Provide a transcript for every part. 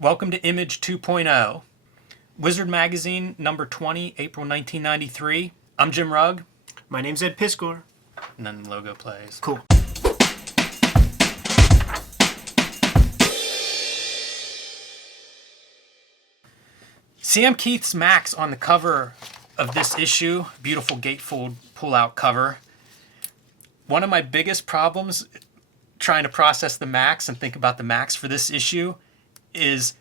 Welcome to Image 2.0. Wizard Magazine, number 20, April 1993. I'm Jim Rugg. My name's Ed Piskor. And then the logo plays. Cool. Sam Kieth's Maxx on the cover of this issue. Beautiful gatefold pull-out cover. One of my biggest problems trying to process the Maxx and think about the Maxx for this issue is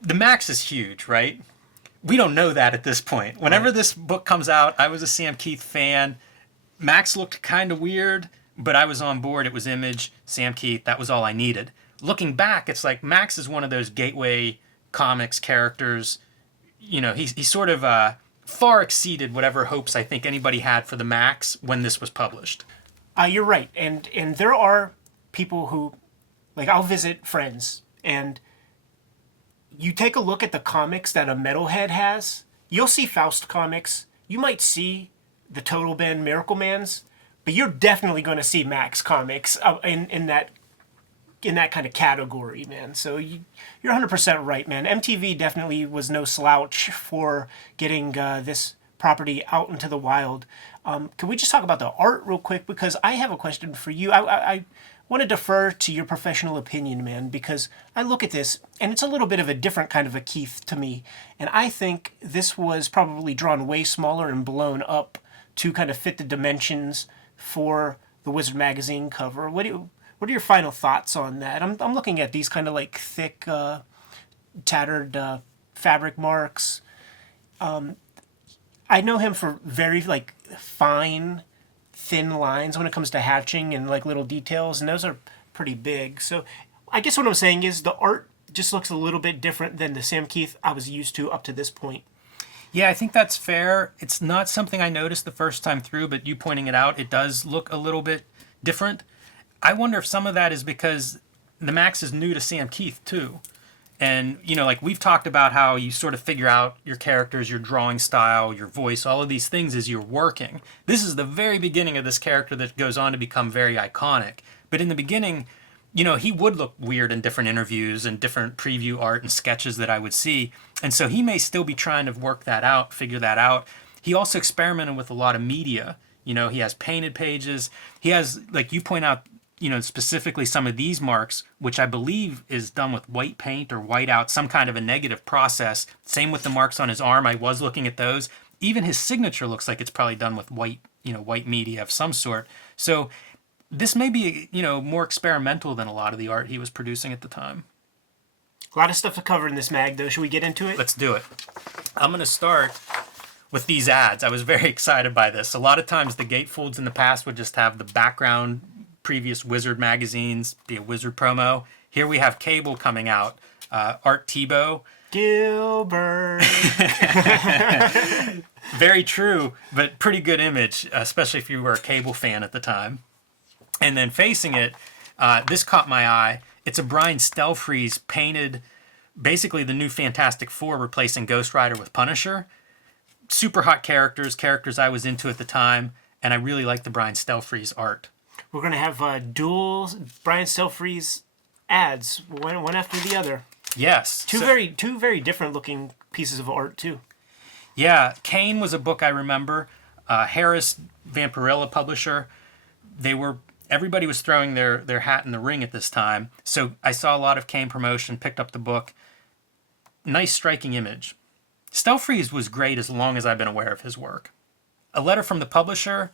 the Maxx is huge, right? We don't know that at this point. Whenever this book comes out, I was a Sam Kieth fan. Maxx looked kind of weird, but I was on board. It was Image, Sam Kieth. That was all I needed. Looking back, it's like Maxx is one of those gateway comics characters. You know, he sort of far exceeded whatever hopes I think anybody had for the Maxx when this was published. You're right. And there are people who, like, I'll visit friends, and you take a look at the comics that a metalhead has, you'll see Faust comics, you might see the Total Band Miracle Mans, but you're definitely going to see Maxx comics in that kind of category, man. So you're 100% right, man. MTV definitely was no slouch for getting this property out into the wild. Can we just talk about the art real quick? Because I have a question for you. I want to defer to your professional opinion, man, because I look at this, and it's a little bit of a different kind of a Kieth to me. And I think this was probably drawn way smaller and blown up to kind of fit the dimensions for the Wizard magazine cover. What are your final thoughts on that? I'm looking at these kind of like thick, tattered fabric marks. I know him for very like fine, thin lines when it comes to hatching and like little details, and those are pretty big. So I guess what I'm saying is the art just looks a little bit different than the Sam Kieth I was used to up to this point. Yeah, I think that's fair. It's not something I noticed the first time through, but you pointing it out, it does look a little bit different. I wonder if some of that is because the Maxx is new to Sam Kieth too. And, you know, like we've talked about how you sort of figure out your characters, your drawing style, your voice, all of these things as you're working. This is the very beginning of this character that goes on to become very iconic. But in the beginning, you know, he would look weird in different interviews and different preview art and sketches that I would see. And so he may still be trying to work that out, figure that out. He also experimented with a lot of media. You know, he has painted pages. He has, like you point out, you know, specifically some of these marks, which I believe is done with white paint or white out, some kind of a negative process. Same with the marks on his arm. I was looking at those. Even his signature looks like it's probably done with white, you know, white media of some sort. So this may be, you know, more experimental than a lot of the art he was producing at the time. A lot of stuff to cover in this mag, though. Should we get into it? Let's do it. I'm going to start with these ads. I was very excited by this. A lot of times the gatefolds in the past would just have the background previous Wizard magazines, be a Wizard promo. Here we have Cable coming out. Art Tebow. Gilbert. Very true, but pretty good image, especially if you were a Cable fan at the time. And then facing it, this caught my eye. It's a Brian Stelfreeze painted, basically the new Fantastic Four replacing Ghost Rider with Punisher. Super hot characters I was into at the time, and I really like the Brian Stelfreeze art. We're going to have dual Brian Stelfreeze ads, one after the other. Yes. Two very different looking pieces of art, too. Yeah, Kane was a book I remember. Harris, Vampirella publisher. Everybody was throwing their hat in the ring at this time. So I saw a lot of Kane promotion, picked up the book. Nice, striking image. Stelfreeze was great as long as I've been aware of his work. A letter from the publisher.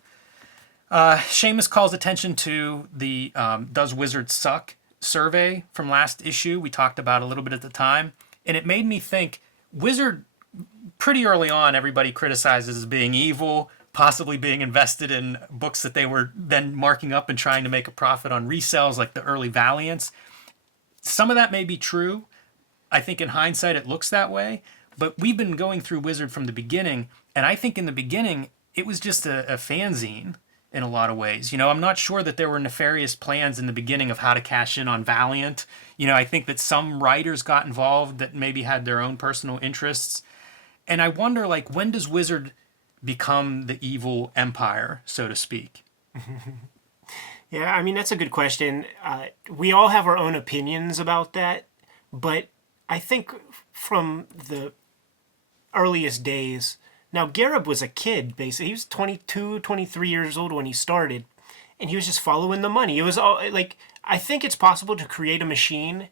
Seamus calls attention to the Does Wizards Suck survey from last issue. We talked about a little bit at the time. And it made me think, Wizard, pretty early on, everybody criticizes as being evil, possibly being invested in books that they were then marking up and trying to make a profit on resells like the early Valiants. Some of that may be true. I think in hindsight it looks that way. But we've been going through Wizard from the beginning, and I think in the beginning it was just a fanzine in a lot of ways. You know, I'm not sure that there were nefarious plans in the beginning of how to cash in on Valiant. You know, I think that some writers got involved that maybe had their own personal interests. And I wonder, like, when does Wizard become the evil empire, so to speak? Yeah, I mean, that's a good question. We all have our own opinions about that, but I think from the earliest days. Now, Garib was a kid, basically. He was 22, 23 years old when he started, and he was just following the money. It was all like, I think it's possible to create a machine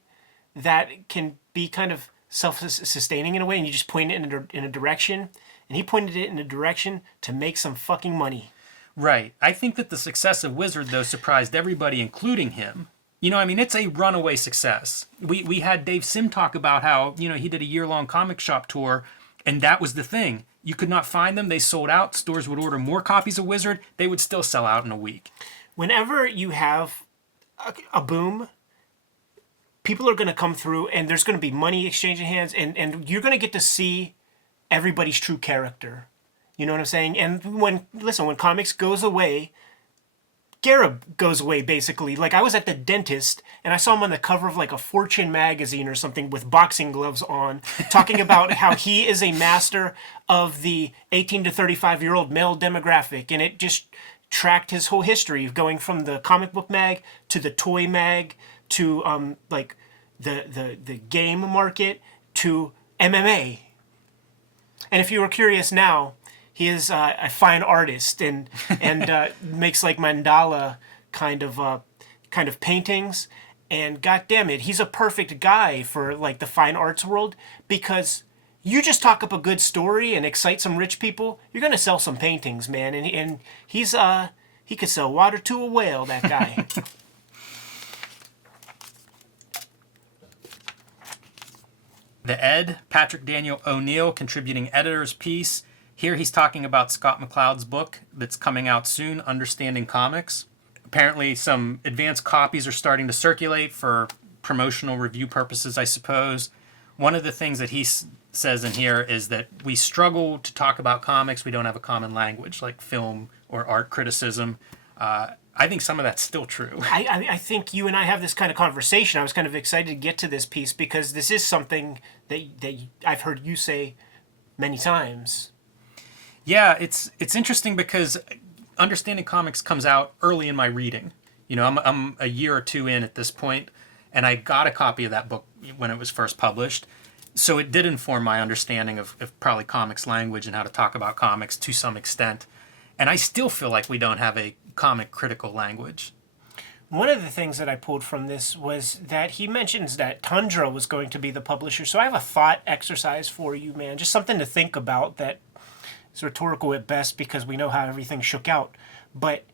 that can be kind of self-sustaining in a way, and you just point it in a direction, and he pointed it in a direction to make some fucking money. Right. I think that the success of Wizard, though, surprised everybody, including him. You know, I mean, it's a runaway success. We had Dave Sim talk about how, you know, he did a year-long comic shop tour, and that was the thing. You could not find them. They sold out. Stores would order more copies of Wizard. They would still sell out in a week. Whenever you have a boom, people are going to come through, and there's going to be money exchanging hands, and you're going to get to see everybody's true character. You know what I'm saying? And when comics goes away, Garib goes away, basically. Like, I was at the dentist, and I saw him on the cover of, like, a Fortune magazine or something with boxing gloves on, talking about how he is a master of the 18 to 35-year-old male demographic, and it just tracked his whole history, going from the comic book mag to the toy mag to, like, the game market to MMA. And if you were curious now, he is a fine artist and makes like mandala kind of paintings. And goddamn it, he's a perfect guy for like the fine arts world, because you just talk up a good story and excite some rich people, you're gonna sell some paintings, man. And he could sell water to a whale, that guy. The Ed, Patrick Daniel O'Neill, contributing editor's piece. Here he's talking about Scott McCloud's book that's coming out soon, Understanding Comics. Apparently some advanced copies are starting to circulate for promotional review purposes, I suppose. One of the things that he says in here is that we struggle to talk about comics. We don't have a common language like film or art criticism. I think some of that's still true. I think you and I have this kind of conversation. I was kind of excited to get to this piece because this is something that I've heard you say many times. Yeah, it's interesting because Understanding Comics comes out early in my reading. You know, I'm a year or two in at this point, and I got a copy of that book when it was first published. So it did inform my understanding of probably comics language and how to talk about comics to some extent. And I still feel like we don't have a comic critical language. One of the things that I pulled from this was that he mentions that Tundra was going to be the publisher. So I have a thought exercise for you, man. Just something to think about that is rhetorical at best because we know how everything shook out. But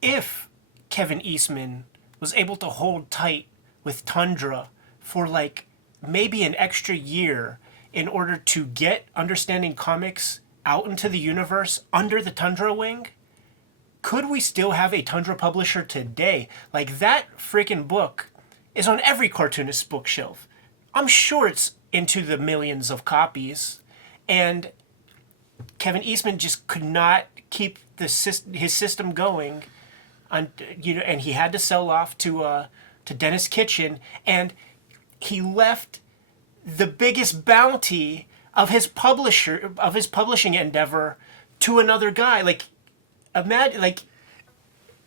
if Kevin Eastman was able to hold tight with Tundra for like maybe an extra year in order to get Understanding Comics out into the universe under the Tundra wing, could we still have a Tundra publisher today? Like, that freaking book is on every cartoonist bookshelf. I'm sure it's into the millions of copies, and Kevin Eastman just could not keep his system going, and he had to sell off to Dennis Kitchen, and he left the biggest bounty of his publishing endeavor to another guy. Like, imagine, like,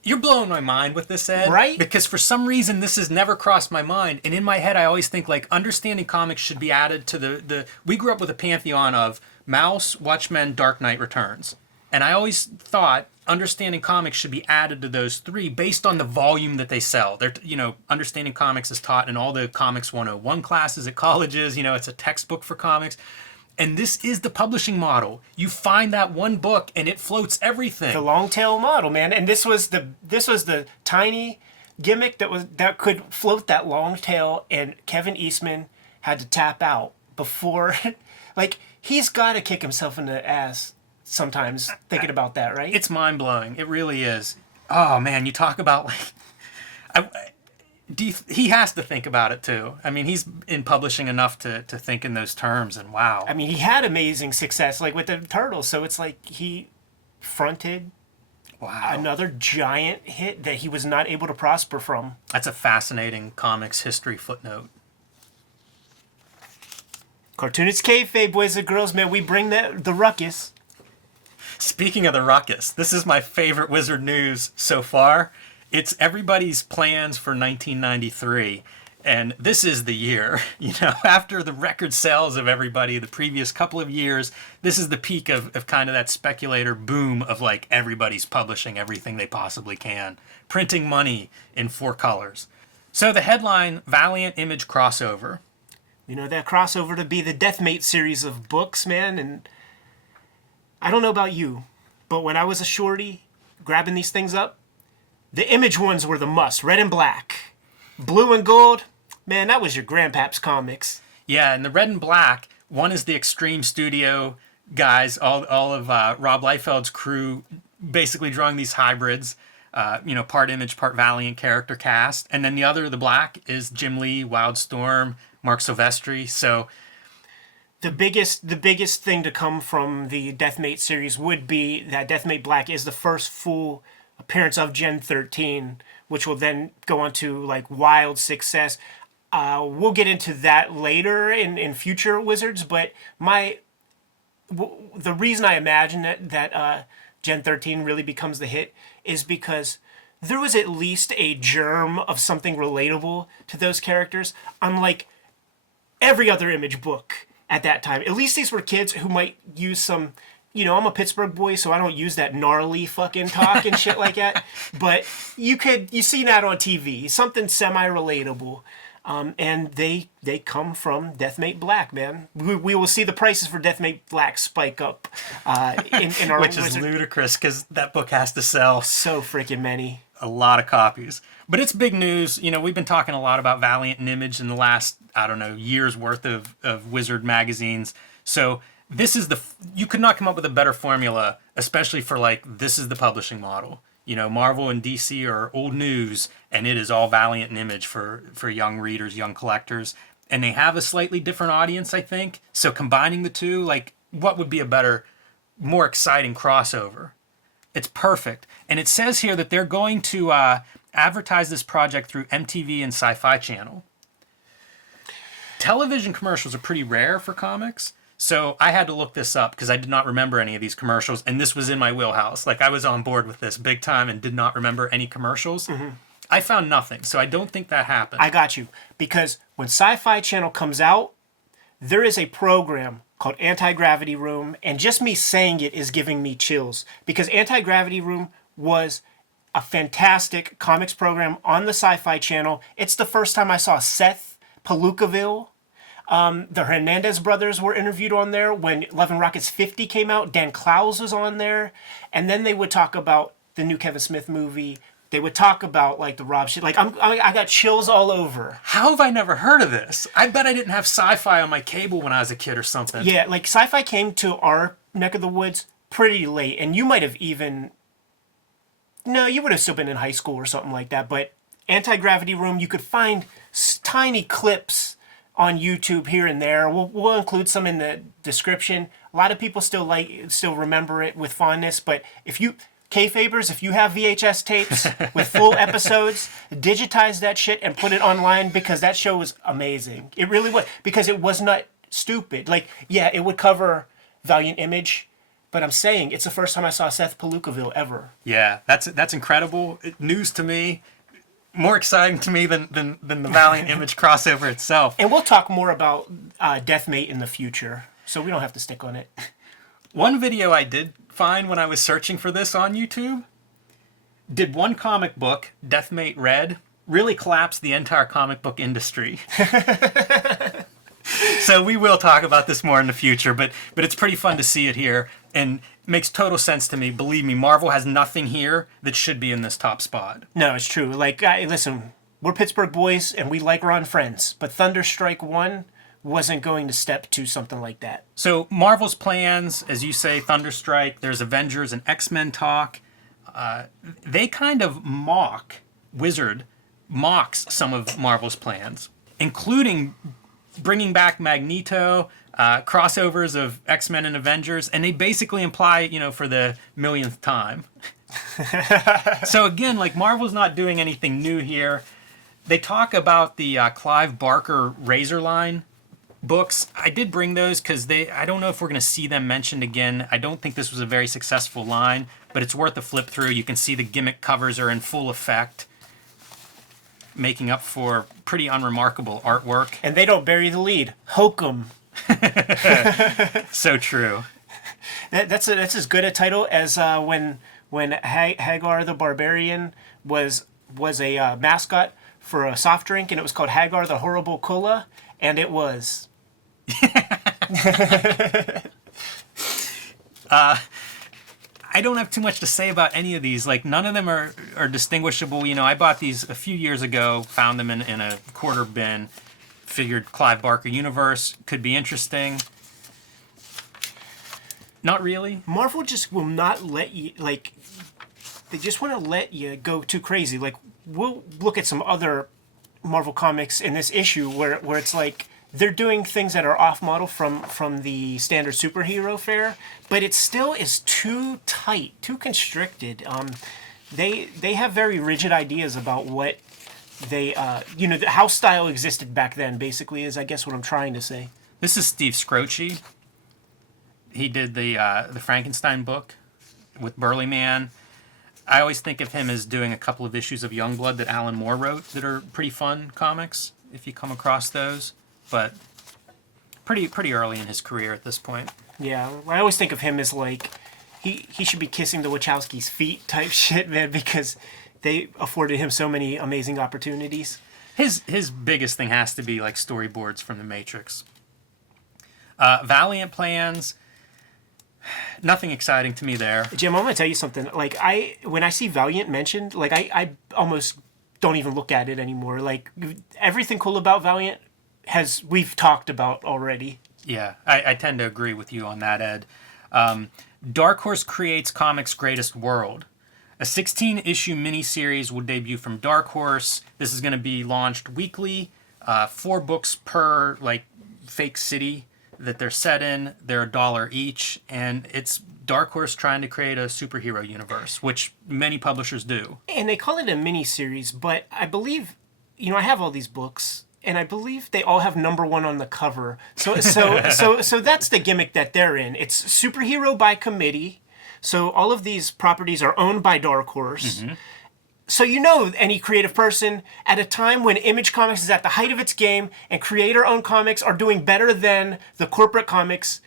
you're blowing my mind with this, Ed. Right? Because for some reason this has never crossed my mind. And in my head I always think like Understanding Comics should be added to the we grew up with a pantheon of Mouse, Watchmen, Dark Knight Returns. And I always thought Understanding Comics should be added to those three based on the volume that they sell. They're, Understanding Comics is taught in all the Comics 101 classes at colleges. It's a textbook for comics. And this is the publishing model. You find that one book and it floats everything. The long tail model, man. And this was the tiny gimmick that could float that long tail, and Kevin Eastman had to tap out before like, he's got to kick himself in the ass sometimes thinking about that, right? It's mind-blowing. It really is. Oh man, you talk about like he has to think about it too. I mean, he's in publishing enough to think in those terms, and wow. I mean, he had amazing success, like with the Turtles, so it's like he fronted another giant hit that he was not able to prosper from. That's a fascinating comics history footnote. Cartoonist Kayfabe, boys and girls, man, we bring the ruckus. Speaking of the ruckus, this is my favorite Wizard news so far. It's everybody's plans for 1993. And this is the year, after the record sales of everybody the previous couple of years, this is the peak of kind of that speculator boom of like everybody's publishing everything they possibly can, printing money in 4 colors. So the headline, Valiant Image crossover. That crossover to be the Deathmate series of books, man. And I don't know about you, but when I was a shorty grabbing these things up, the Image ones were the must. Red and black. Blue and gold, man, that was your grandpap's comics. Yeah, and the red and black, one is the Extreme Studio guys, all of Rob Liefeld's crew, basically drawing these hybrids, part Image, part Valiant character cast. And then the other, the black, is Jim Lee, Wildstorm, Mark Silvestri. So the biggest thing to come from the Deathmate series would be that Deathmate Black is the first full appearance of Gen 13, which will then go on to like wild success. We'll get into that later in future Wizards, but the reason I imagine that Gen 13 really becomes the hit is because there was at least a germ of something relatable to those characters, unlike every other Image book at that time. At least these were kids who might use some, I'm a Pittsburgh boy, so I don't use that gnarly fucking talk and shit like that. But you see that on TV, something semi-relatable. And they come from Deathmate Black, man. We will see the prices for Deathmate Black spike up in our which is ludicrous because that book has to sell so freaking many. A lot of copies. But it's big news. We've been talking a lot about Valiant and Image in the last, year's worth of Wizard magazines. So this is you could not come up with a better formula, especially for this is the publishing model. Marvel and DC are old news, and it is all Valiant and Image for young readers, young collectors. And they have a slightly different audience, I think. So combining the two, what would be a better, more exciting crossover? It's perfect. And it says here that they're going to advertise this project through MTV and Sci-Fi Channel. Television commercials are pretty rare for comics. So I had to look this up because I did not remember any of these commercials, and this was in my wheelhouse. I was on board with this big time and did not remember any commercials. Mm-hmm. I found nothing, so I don't think that happened. I got you. Because when Sci-Fi Channel comes out, there is a program called Anti-Gravity Room, and just me saying it is giving me chills. Because Anti-Gravity Room was a fantastic comics program on the Sci-Fi Channel. It's the first time I saw Seth Palookaville. The Hernandez brothers were interviewed on there. When Love and Rockets 50 came out, Dan Clowes was on there. And then they would talk about the new Kevin Smith movie. They would talk about the Rob shit. I got chills all over. How have I never heard of this? I bet I didn't have Sci-Fi on my cable when I was a kid or something. Yeah, Sci-Fi came to our neck of the woods pretty late. And you might have even... No, you would have still been in high school or something like that. But Anti-Gravity Room, you could find tiny clips on YouTube here and there. We'll include some in the description. A lot of people still remember it with fondness, but if you Kayfabers, if you have VHS tapes with full episodes, digitize that shit and put it online because that show was amazing. It really was, because it was not stupid. It would cover Valiant Image, but I'm saying it's the first time I saw Seth Palookaville ever. Yeah, that's incredible. News to me. More exciting to me than the Valiant Image crossover itself. And we'll talk more about Deathmate in the future, so we don't have to stick on it. One video I did find when I was searching for this on YouTube, did one comic book, Deathmate Red, really collapse the entire comic book industry. So we will talk about this more in the future, but it's pretty fun to see it here, and makes total sense to me. Believe me, Marvel has nothing here that should be in this top spot. No, it's true. Listen, we're Pittsburgh boys, and we like Ron Friends, but Thunderstrike 1 wasn't going to step to something like that. So Marvel's plans, as you say, Thunderstrike, there's Avengers and X-Men talk. They kind of Wizard mocks some of Marvel's plans, including bringing back Magneto, crossovers of X-Men and Avengers, and they basically imply, for the millionth time. So again, Marvel's not doing anything new here. They talk about the Clive Barker Razorline books. I did bring those because I don't know if we're going to see them mentioned again. I don't think this was a very successful line, but it's worth a flip through. You can see the gimmick covers are in full effect. making up for pretty unremarkable artwork. And they don't bury the lead. Hokum. So true. That's as good a title as when Hagar the Barbarian was a mascot for a soft drink, and it was called Hagar the Horrible Cola, and it was. I don't have too much to say about any of these. Like, none of them are distinguishable. You know, I bought these a few years ago, found them in a quarter bin, figured Clive Barker universe could be interesting. Not really. Marvel just will not let you, like, they just want to let you go too crazy. Like, we'll look at some other Marvel comics in this issue where it's like, they're doing things that are off model from the standard superhero fare, but it still is too tight, too constricted. They have very rigid ideas about what they, how style existed back then, basically, is I guess what I'm trying to say. This is Steve Scratchy. He did the Frankenstein book with Burly Man. I always think of him as doing a couple of issues of Youngblood that Alan Moore wrote that are pretty fun comics, if you come across those. But pretty early in his career at this point. Yeah, I always think of him as like, he should be kissing the Wachowskis' feet type shit, man, because they afforded him so many amazing opportunities. His biggest thing has to be like storyboards from The Matrix. Valiant plans, nothing exciting to me there. Jim, I'm gonna tell you something. Like, when I see Valiant mentioned, like I almost don't even look at it anymore. Like, everything cool about Valiant we've talked about already. Yeah, I tend to agree with you on that, Ed. Dark Horse creates comics' greatest world. A 16-issue miniseries will debut from Dark Horse. This is going to be launched weekly. 4 books per like fake city that they're set in. They're $1 each, and it's Dark Horse trying to create a superhero universe, which many publishers do. And they call it a miniseries, but I believe, I have all these books. And I believe they all have #1 on the cover. So that's the gimmick that they're in. It's superhero by committee. So all of these properties are owned by Dark Horse. Mm-hmm. So any creative person at a time when Image Comics is at the height of its game and creator-owned comics are doing better than the corporate comics,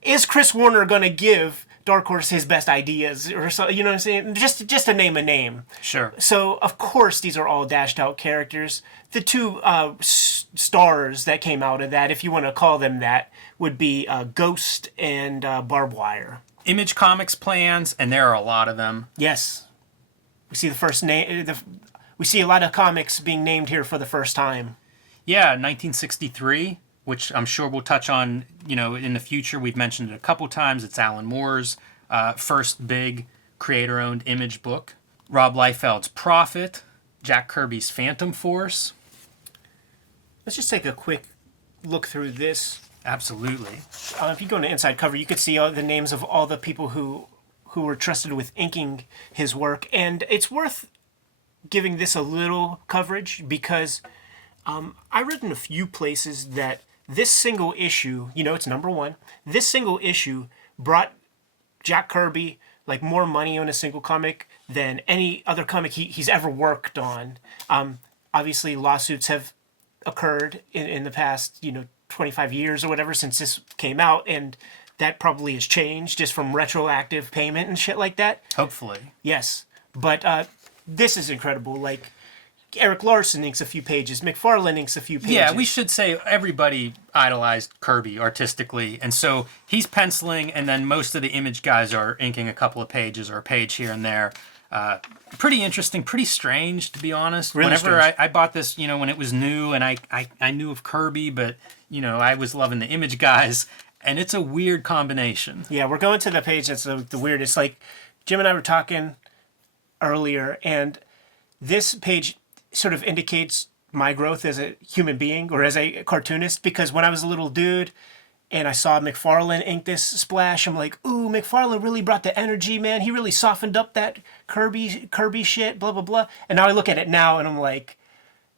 is Chris Warner going to give Dark Horse his best ideas or so? You know what I'm saying? Just to name a name. Sure. So of course these are all dashed out characters. The 2 stars that came out of that, if you want to call them that, would be Ghost and Barbed Wire. Image Comics plans, and there are a lot of them. Yes, we see the first name. We see a lot of comics being named here for the first time. Yeah, 1963, which I'm sure we'll touch on. In the future, we've mentioned it a couple times. It's Alan Moore's first big creator-owned Image book. Rob Liefeld's Prophet. Jack Kirby's Phantom Force. Let's just take a quick look through this. Absolutely. If you go to inside cover, you could see all the names of all the people who were trusted with inking his work. And it's worth giving this a little coverage because I read in a few places that this single issue, it's #1, this single issue brought Jack Kirby like more money on a single comic than any other comic he's ever worked on. Obviously, lawsuits have occurred in the past, 25 years or whatever since this came out, and that probably has changed just from retroactive payment and shit like that. Hopefully. Yes, but this is incredible. Like, Eric Larson inks a few pages. McFarlane inks a few pages. Yeah, we should say everybody idolized Kirby artistically, and so he's penciling, and then most of the Image guys are inking a couple of pages or a page here and there. Pretty interesting, pretty strange, to be honest. Really Whenever strange. I bought this, when it was new, and I knew of Kirby, but, I was loving the Image guys, and it's a weird combination. Yeah, we're going to the page that's the weirdest. Like, Jim and I were talking earlier, and this page sort of indicates my growth as a human being or as a cartoonist, because when I was a little dude and I saw McFarlane ink this splash, I'm like, ooh, McFarlane really brought the energy, man. He really softened up that Kirby shit, blah, blah, blah. And now I look at it now and I'm like,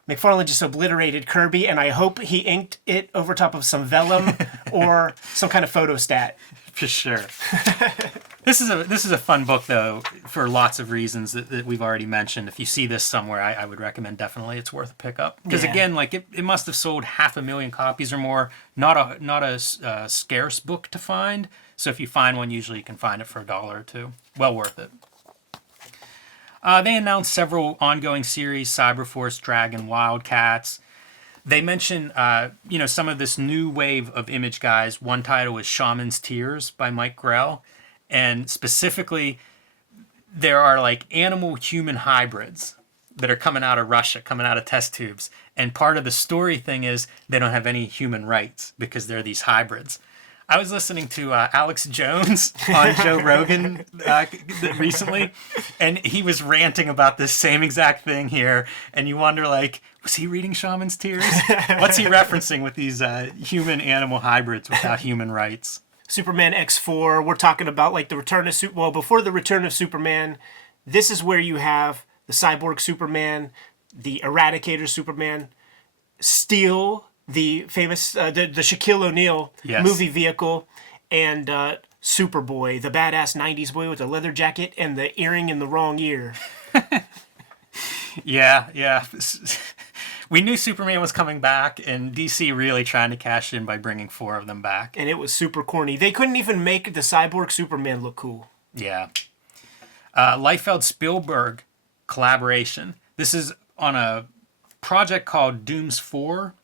McFarlane just obliterated Kirby, and I hope he inked it over top of some vellum or some kind of photostat. For sure. This is a fun book though for lots of reasons that we've already mentioned. If you see this somewhere, I would recommend definitely. It's worth a pickup because again, like it must have sold 500,000 copies or more. Not a scarce book to find. So if you find one, usually you can find it for $1 or $2. Well worth it. They announced several ongoing series: Cyberforce, Dragon, Wildcats. They mention, some of this new wave of Image guys. One title is Shaman's Tears by Mike Grell. And specifically, there are like animal-human hybrids that are coming out of Russia, coming out of test tubes. And part of the story thing is they don't have any human rights because they're these hybrids. I was listening to Alex Jones on Joe Rogan recently, and he was ranting about this same exact thing here. And you wonder, like, was he reading Shaman's Tears? What's he referencing with these human-animal hybrids without human rights? Superman X4, we're talking about like the return of before the return of Superman, this is where you have the Cyborg Superman, the Eradicator Superman, Steel, the famous, the Shaquille O'Neal movie vehicle, and Superboy, the badass 90s boy with the leather jacket and the earring in the wrong ear. Yeah. We knew Superman was coming back, and DC really trying to cash in by bringing 4 of them back. And it was super corny. They couldn't even make the Cyborg Superman look cool. Yeah. Liefeld Spielberg collaboration. This is on a project called Dooms 4.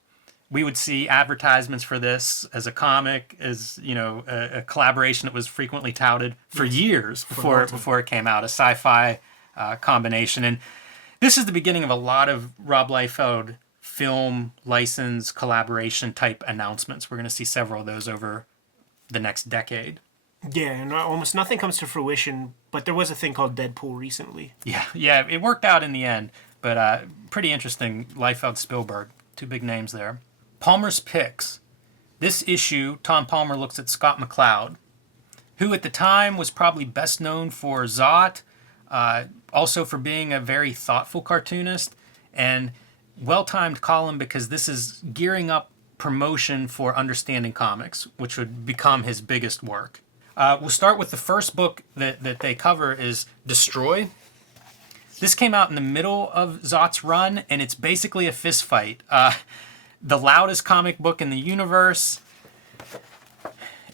We would see advertisements for this as a comic, as a collaboration that was frequently touted for years before it came out, a sci-fi combination. And this is the beginning of a lot of Rob Liefeld film license collaboration type announcements. We're going to see several of those over the next decade. Yeah, and almost nothing comes to fruition, but there was a thing called Deadpool recently. Yeah, it worked out in the end, but pretty interesting. Liefeld, Spielberg, 2 big names there. Palmer's Picks. This issue, Tom Palmer looks at Scott McCloud, who at the time was probably best known for Zot, also for being a very thoughtful cartoonist, and well-timed column because this is gearing up promotion for Understanding Comics, which would become his biggest work. We'll start with the first book that they cover is Destroy. This came out in the middle of Zot's run, and it's basically a fist fight. The loudest comic book in the universe.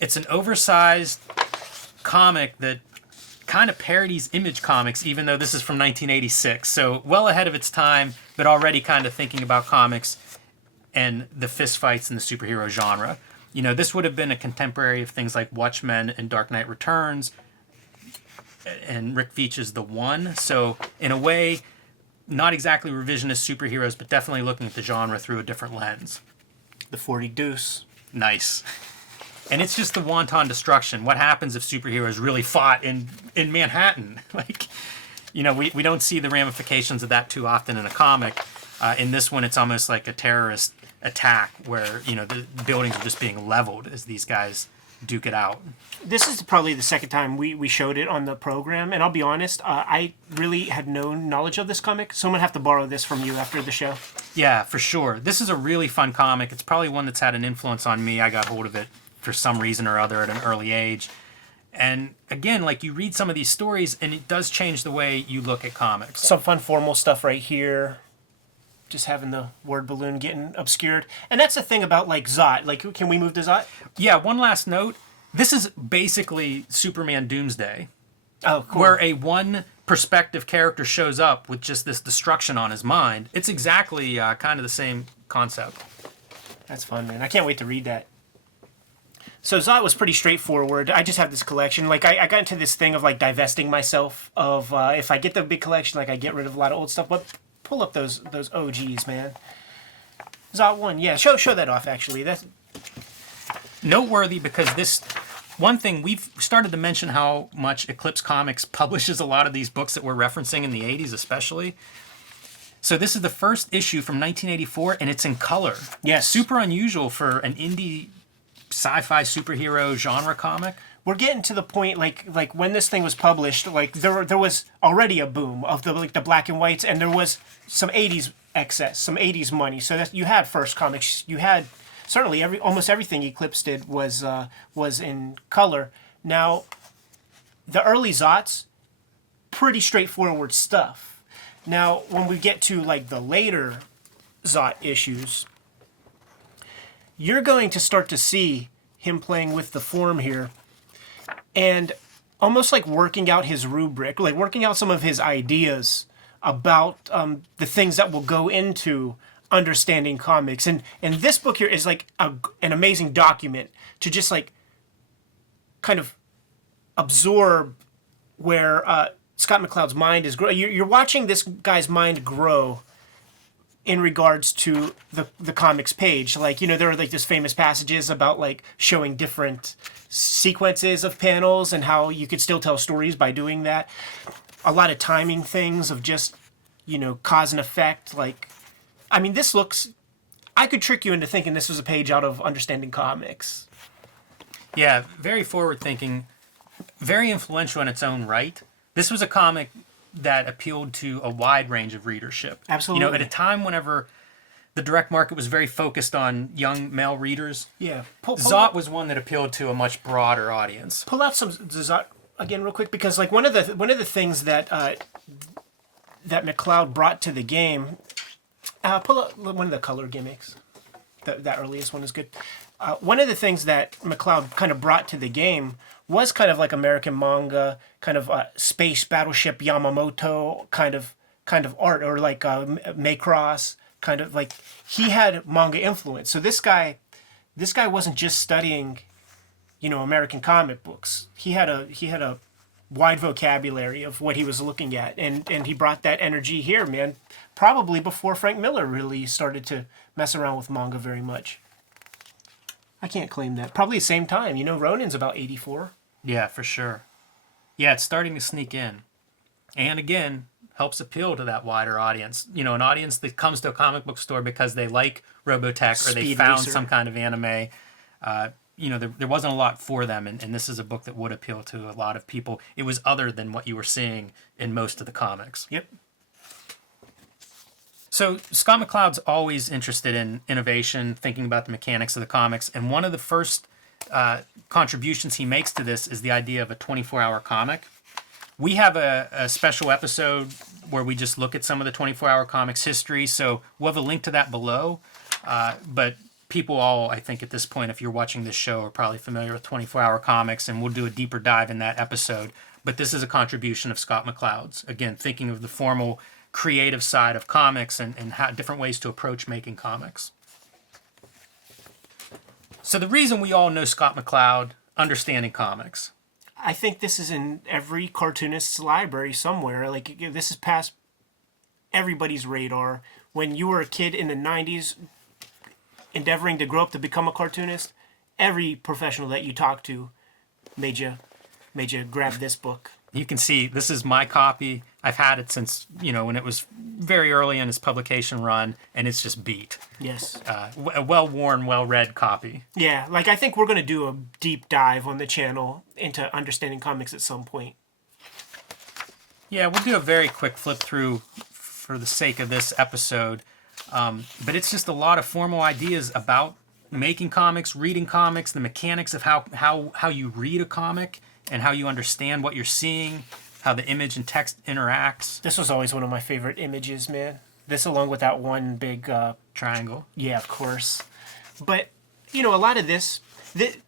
It's an oversized comic that kind of parodies Image Comics, even though this is from 1986. So well ahead of its time, but already kind of thinking about comics and the fist fights in the superhero genre. This would have been a contemporary of things like Watchmen and Dark Knight Returns and Rick Veitch's The One. So in a way, not exactly revisionist superheroes, but definitely looking at the genre through a different lens. The 40 Deuce. Nice. And it's just the wanton destruction. What happens if superheroes really fought in Manhattan? We don't see the ramifications of that too often in a comic. In this one, it's almost like a terrorist attack where, the buildings are just being leveled as these guys duke it out. This is probably the second time we showed it on the program, and I'll be honest, I really had no knowledge of this comic, so I'm going to have to borrow this from you after the show. Yeah, for sure. This is a really fun comic. It's probably one that's had an influence on me. I got hold of it for some reason or other at an early age. And again, you read some of these stories, and it does change the way you look at comics. Some fun formal stuff right here. Just having the word balloon getting obscured. And that's the thing about, Zot. Can we move to Zot? Yeah, one last note. This is basically Superman Doomsday. Oh, cool. Where a one-perspective character shows up with just this destruction on his mind. It's exactly kind of the same concept. That's fun, man. I can't wait to read that. So Zot was pretty straightforward. I just have this collection. I got into this thing of, divesting myself of, if I get the big collection, I get rid of a lot of old stuff. But pull up those OGs, man. Zot 1, yeah. Show that off, actually. That's noteworthy because this one thing we've started to mention how much Eclipse Comics publishes a lot of these books that we're referencing in the 80s especially. So this is the first issue from 1984 and it's in color. Yes. Super unusual for an indie sci-fi superhero genre comic. We're getting to the point like when this thing was published, there was already a boom of the black and whites, and there was some 80s excess, some 80s money. So that you had First Comics, you had certainly almost everything Eclipse did was in color. Now, the early Zots, pretty straightforward stuff. Now, when we get to like the later Zot issues, you're going to start to see him playing with the form here and almost like working out his rubric, like working out some of his ideas about the things that will go into understanding comics. And this book here is like an amazing document to just like kind of absorb where Scott McCloud's mind is growing. You're watching this guy's mind grow in regards to the comics page. Like, there are like these famous passages about like showing different sequences of panels and how you could still tell stories by doing that. A lot of timing things of just, cause and effect. Like, I mean, this looks, I could trick you into thinking this was a page out of Understanding Comics. Yeah, very forward thinking, very influential in its own right. This was a comic that appealed to a wide range of readership. Absolutely. At a time whenever the direct market was very focused on young male readers, Yeah. Zot was one that appealed to a much broader audience. Pull out some Zot again real quick, because like one of the things that that McCloud brought to the game. Pull out one of the color gimmicks. That earliest one is good. One of the things that McCloud kind of brought to the game was kind of like American manga, kind of space battleship Yamamoto kind of art, or like Macross, kind of like he had manga influence. So this guy wasn't just studying, American comic books. He had a wide vocabulary of what he was looking at, and he brought that energy here, man. Probably before Frank Miller really started to mess around with manga very much. I can't claim that. Probably the same time. Ronin's about 84. Yeah, for sure. Yeah, it's starting to sneak in. And again, helps appeal to that wider audience. An audience that comes to a comic book store because they like Robotech or they found some kind of anime. There wasn't a lot for them, and this is a book that would appeal to a lot of people. It was other than what you were seeing in most of the comics. Yep. So Scott McCloud's always interested in innovation, thinking about the mechanics of the comics, and one of the first contributions he makes to this is the idea of a 24-hour comic. We have a special episode where we just look at some of the 24-hour comics history, so we'll have a link to that below. But people all, I think at this point, if you're watching this show, are probably familiar with 24-hour comics, and we'll do a deeper dive in that episode. But this is a contribution of Scott McCloud's. Again, thinking of the formal creative side of comics and how different ways to approach making comics. So the reason we all know Scott McCloud, understanding comics. I think this is in every cartoonist's library somewhere. Like, this is past everybody's radar. When you were a kid in the 90s endeavoring to grow up to become a cartoonist, every professional that you talked to made you grab this book. You can see this is my copy. I've had it since, when it was very early in its publication run, and it's just beat. Yes. A well-worn, well-read copy. Yeah, like I think we're going to do a deep dive on the channel into understanding comics at some point. Yeah, we'll do a very quick flip through for the sake of this episode. But it's just a lot of formal ideas about making comics, reading comics, the mechanics of how you read a comic, and how you understand what you're seeing, how the image and text interacts. This was always one of my favorite images, man. This along with that one big... triangle. Yeah, of course. But, a lot of this,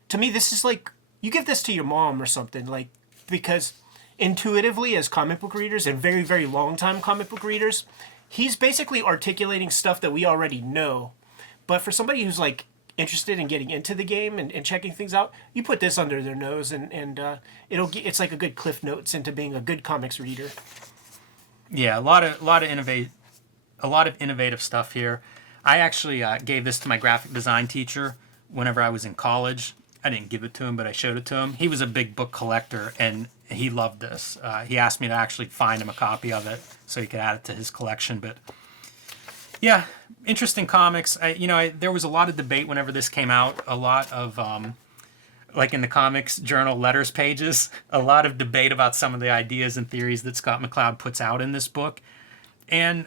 to me, this is like, you give this to your mom or something, like, because intuitively as comic book readers and very, very long-time comic book readers, he's basically articulating stuff that we already know. But for somebody who's, like, interested in getting into the game and checking things out, you put this under their nose and it's like a good cliff notes into being a good comics reader. Yeah, a lot of innovative stuff here. I actually gave this to my graphic design teacher whenever I was in college. I didn't give it to him, but I showed it to him. He was a big book collector, and he loved this. He asked me to actually find him a copy of it so he could add it to his collection. But yeah, interesting comics. There was a lot of debate whenever this came out. A lot of, like in the Comics Journal letters pages, a lot of debate about some of the ideas and theories that Scott McCloud puts out in this book. And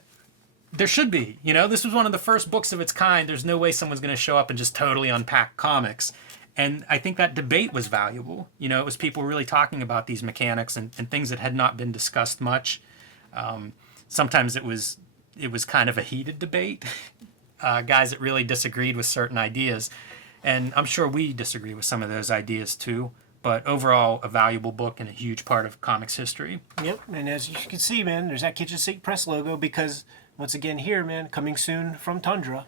there should be. This was one of the first books of its kind. There's no way someone's going to show up and just totally unpack comics. And I think that debate was valuable. You know, it was people really talking about these mechanics and things that had not been discussed much. Sometimes it was kind of a heated debate. Guys that really disagreed with certain ideas. And I'm sure we disagree with some of those ideas too. But overall, a valuable book and a huge part of comics history. Yep, and as you can see, man, there's that Kitchen Sink Press logo because, once again here, man, coming soon from Tundra.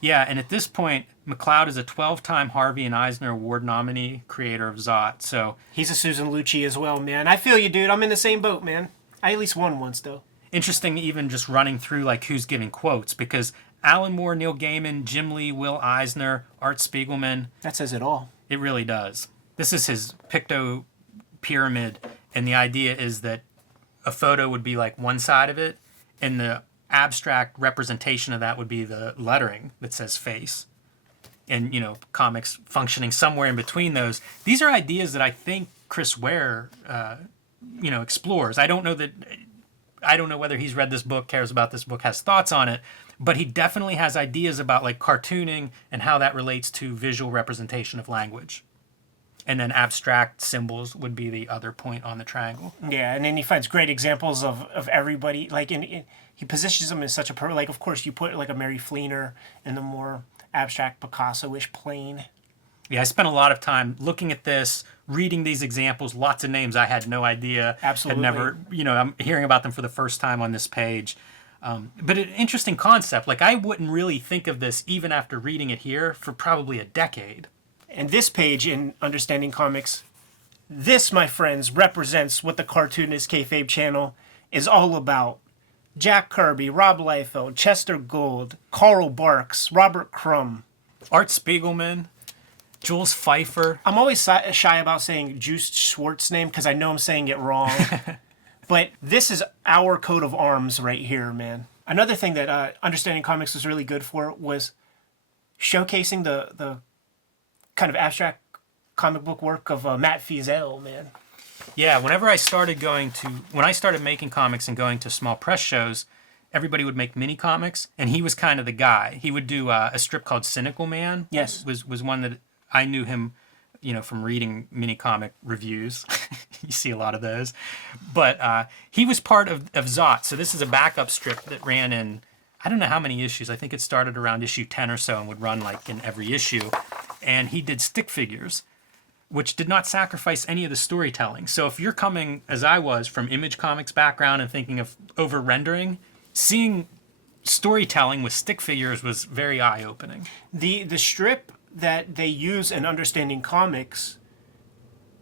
Yeah, and at this point, McCloud is a 12-time Harvey and Eisner Award nominee, creator of Zot. So he's a Susan Lucci as well, man. I feel you, dude. I'm in the same boat, man. I at least won once, though. Interesting, even just running through like who's giving quotes, because Alan Moore, Neil Gaiman, Jim Lee, Will Eisner, Art Spiegelman. That says it all. It really does. This is his Pictou Pyramid, and the idea is that a photo would be like one side of it, and the abstract representation of that would be the lettering that says face. And, you know, comics functioning somewhere in between those. These are ideas that I think Chris Ware, explores. I don't know whether he's read this book, cares about this book, has thoughts on it, but he definitely has ideas about like cartooning and how that relates to visual representation of language. And then abstract symbols would be the other point on the triangle. Yeah, and then he finds great examples of everybody. Like, he positions them in such a like, of course, you put like a Mary Fleener in the more abstract Picasso-ish plane. Yeah, I spent a lot of time looking at this, reading these examples, lots of names I had no idea. Absolutely. Had never, I'm hearing about them for the first time on this page. But an interesting concept. Like, I wouldn't really think of this even after reading it here for probably a decade. And this page in Understanding Comics, this, my friends, represents what the Cartoonist Kayfabe channel is all about. Jack Kirby, Rob Liefeld, Chester Gould, Carl Barks, Robert Crumb. Art Spiegelman, Jules Pfeiffer. I'm always shy about saying Juice Schwartz's name because I know I'm saying it wrong. But this is our coat of arms right here, man. Another thing that Understanding Comics was really good for was showcasing the kind of abstract comic book work of Matt Feazell, man. Yeah, when I started making comics and going to small press shows, everybody would make mini comics, and he was kind of the guy. He would do a strip called Cynical Man. Yes. Was one that I knew him, from reading mini comic reviews. You see a lot of those. But he was part of Zot, so this is a backup strip that ran in, I don't know how many issues. I think it started around issue 10 or so and would run like in every issue. And he did stick figures, which did not sacrifice any of the storytelling. So if you're coming, as I was, from Image Comics background and thinking of over-rendering, seeing storytelling with stick figures was very eye-opening. The strip that they use in Understanding Comics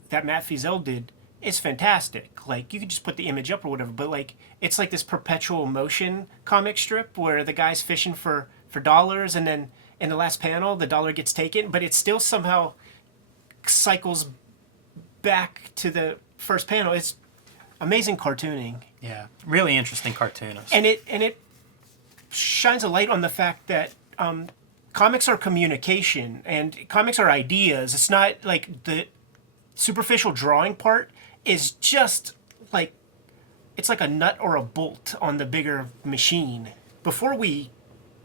that Matt Feazell did is fantastic. Like, you could just put the image up or whatever, but like, it's like this perpetual motion comic strip where the guy's fishing for dollars, and then in the last panel the dollar gets taken, but it still somehow cycles back to the first panel. It's amazing cartooning. Yeah, really interesting cartoonist. And it shines a light on the fact that comics are communication and comics are ideas. It's not like the superficial drawing part is just like, it's like a nut or a bolt on the bigger machine. Before we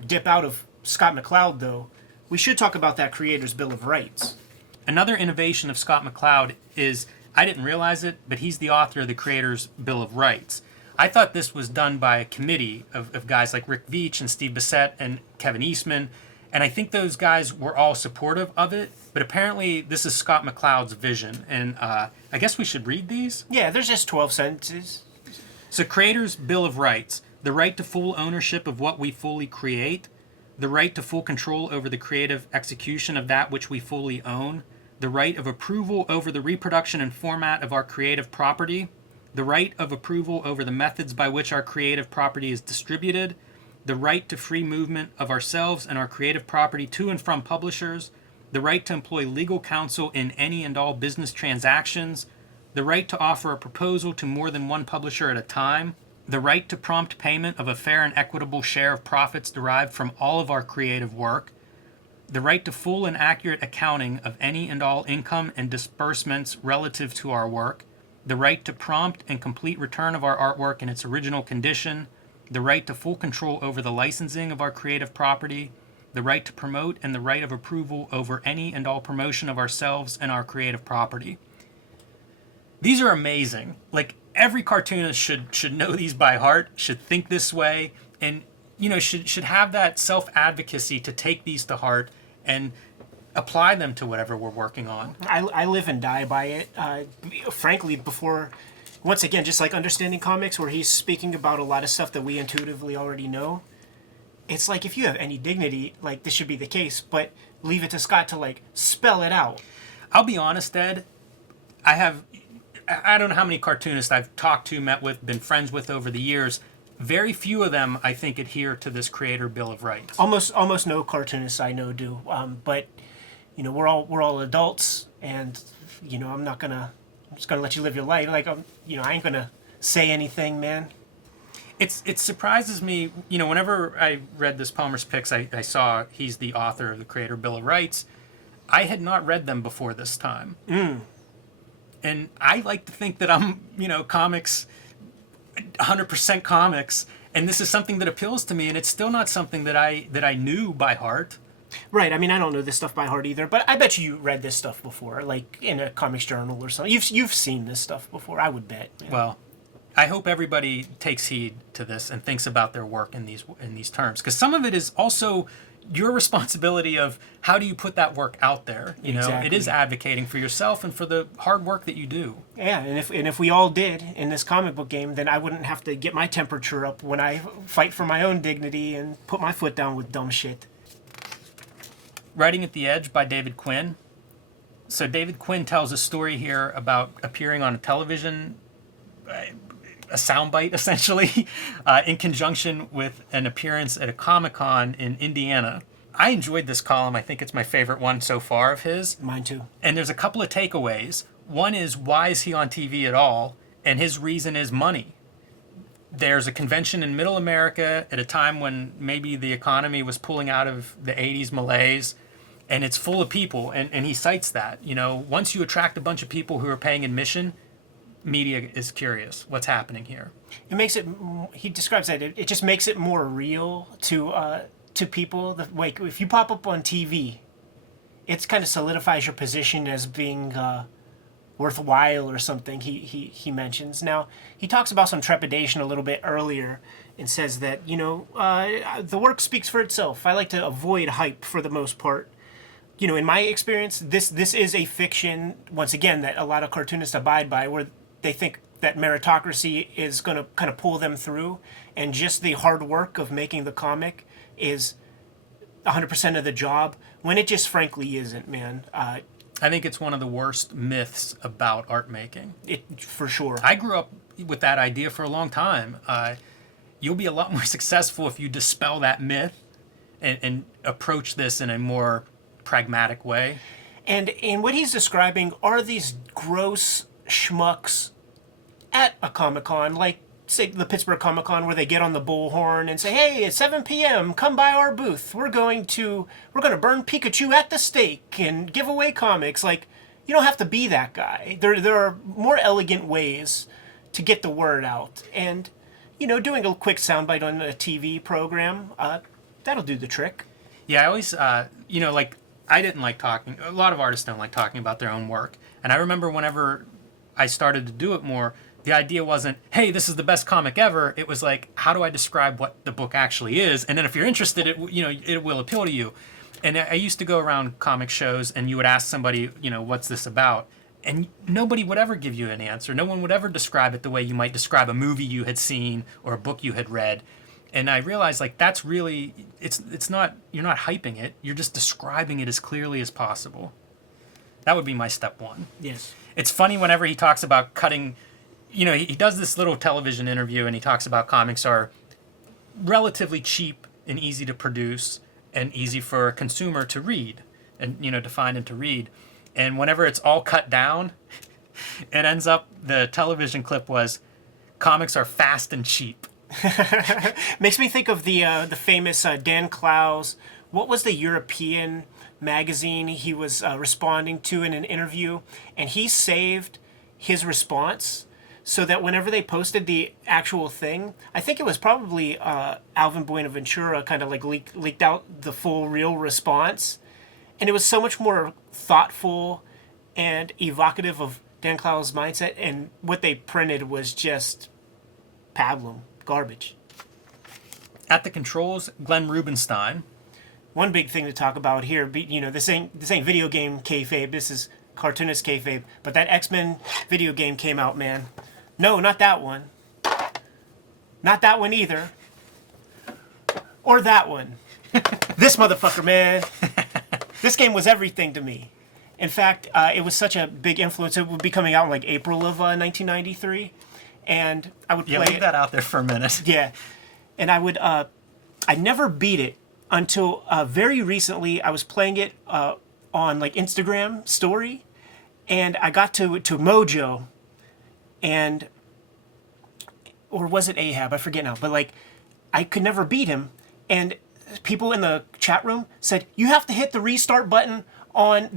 dip out of Scott McCloud, though, we should talk about that Creator's Bill of Rights. Another innovation of Scott McCloud is, I didn't realize it, but he's the author of the Creator's Bill of Rights. I thought this was done by a committee of guys like Rick Veitch and Steve Bissett and Kevin Eastman, and I think those guys were all supportive of it, but apparently this is Scott McCloud's vision, and I guess we should read these? Yeah, there's just 12 sentences. So Creator's Bill of Rights: the right to full ownership of what we fully create, the right to full control over the creative execution of that which we fully own, the right of approval over the reproduction and format of our creative property, the right of approval over the methods by which our creative property is distributed, the right to free movement of ourselves and our creative property to and from publishers, the right to employ legal counsel in any and all business transactions, the right to offer a proposal to more than one publisher at a time, the right to prompt payment of a fair and equitable share of profits derived from all of our creative work, the right to full and accurate accounting of any and all income and disbursements relative to our work, the right to prompt and complete return of our artwork in its original condition, the right to full control over the licensing of our creative property, the right to promote, and the right of approval over any and all promotion of ourselves and our creative property. These are amazing. Like, every cartoonist should know these by heart, should think this way, and should have that self-advocacy to take these to heart and apply them to whatever we're working on. I live and die by it. Frankly, before, once again, just like Understanding Comics, where he's speaking about a lot of stuff that we intuitively already know, it's like, if you have any dignity, like, this should be the case, but leave it to Scott to, like, spell it out. I'll be honest, Ed. I don't know how many cartoonists I've talked to, met with, been friends with over the years. Very few of them, I think, adhere to this Creator Bill of Rights. Almost no cartoonists I know do. But we're all adults, and I'm just gonna let you live your life. Like, I ain't gonna say anything, man. It surprises me, whenever I read this Palmer's Picks, I saw he's the author of the Creator Bill of Rights. I had not read them before this time. And I like to think that I'm, comics, 100% comics, and this is something that appeals to me, and it's still not something that I knew by heart. Right. I mean, I don't know this stuff by heart either, but I bet you read this stuff before, like in a comics journal or something. You've seen this stuff before, I would bet. Yeah. Well, I hope everybody takes heed to this and thinks about their work in these terms, because some of it is also your responsibility of how do you put that work out there. Exactly. It is advocating for yourself and for the hard work that you do. Yeah, and if we all did in this comic book game, then I wouldn't have to get my temperature up when I fight for my own dignity and put my foot down with dumb shit. Writing at the Edge by David Quinn. So David Quinn tells a story here about appearing on a television, a soundbite essentially, in conjunction with an appearance at a Comic-Con in Indiana. I enjoyed this column. I think it's my favorite one so far of his. Mine too. And there's a couple of takeaways. One is, why is he on TV at all? And his reason is money. There's a convention in Middle America at a time when maybe the economy was pulling out of the 80s malaise, and it's full of people, and he cites that. Once you attract a bunch of people who are paying admission, media is curious. What's happening here? It makes it, he describes that, it just makes it more real to people. Like, if you pop up on TV, it kind of solidifies your position as being worthwhile or something, he mentions. Now, he talks about some trepidation a little bit earlier and says that, the work speaks for itself. I like to avoid hype for the most part. In my experience, this is a fiction, once again, that a lot of cartoonists abide by, where they think that meritocracy is going to kind of pull them through, and just the hard work of making the comic is 100% of the job, when it just frankly isn't, man. I think it's one of the worst myths about art making. For sure. I grew up with that idea for a long time. You'll be a lot more successful if you dispel that myth and approach this in a more pragmatic way. And what he's describing are these gross schmucks at a Comic-Con, like, say, the Pittsburgh Comic-Con, where they get on the bullhorn and say, hey, it's 7 p.m., come by our booth. We're going to burn Pikachu at the stake and give away comics. Like, you don't have to be that guy. There are more elegant ways to get the word out. And, doing a quick soundbite on a TV program, that'll do the trick. Yeah, I always, I didn't like talking. A lot of artists don't like talking about their own work. And I remember whenever I started to do it more, the idea wasn't, hey, this is the best comic ever. It was like, how do I describe what the book actually is? And then if you're interested, it will appeal to you. And I used to go around comic shows, and you would ask somebody, what's this about? And nobody would ever give you an answer. No one would ever describe it the way you might describe a movie you had seen or a book you had read. And I realized, like, that's really, it's not, you're not hyping it. You're just describing it as clearly as possible. That would be my step one. Yes. It's funny whenever he talks about cutting, he does this little television interview, and he talks about comics are relatively cheap and easy to produce and easy for a consumer to read and, to find and to read. And whenever it's all cut down, it ends up, the television clip was, comics are fast and cheap. Makes me think of the famous Dan Clowes. What was the European magazine he was responding to in an interview? And he saved his response so that whenever they posted the actual thing, I think it was probably Alvin Buenaventura kind of like leaked out the full real response, and it was so much more thoughtful and evocative of Dan Clow's mindset, and what they printed was just pablum garbage. At the controls, Glenn Rubenstein. One big thing to talk about here, this ain't video game kayfabe. This is cartoonist kayfabe. But that X-Men video game came out, man. No, not that one. Not that one either. Or that one. This motherfucker, man. This game was everything to me. In fact, it was such a big influence. It would be coming out in like April of 1993, and I would play leave that out there for a minute. Yeah, and I would. I never beat it until very recently. I was playing it on like Instagram story, and I got to Mojo, and or was it Ahab? I forget now. But like, I could never beat him, and people in the chat room said you have to hit the reset button on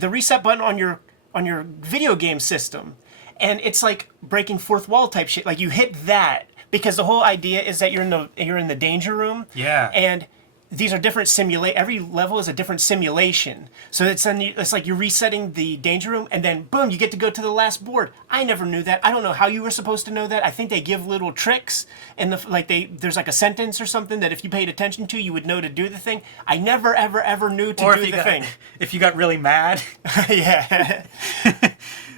your video game system, and it's like breaking fourth wall type shit. Like you hit that because the whole idea is that you're in the danger room. Yeah. And these are different every level is a different simulation. So it's like you're resetting the danger room, and then boom, you get to go to the last board. I never knew that. I don't know how you were supposed to know that. I think they give little tricks, and there's like a sentence or something that if you paid attention to, you would know to do the thing. I never ever knew to do the thing. If you got really mad. Yeah.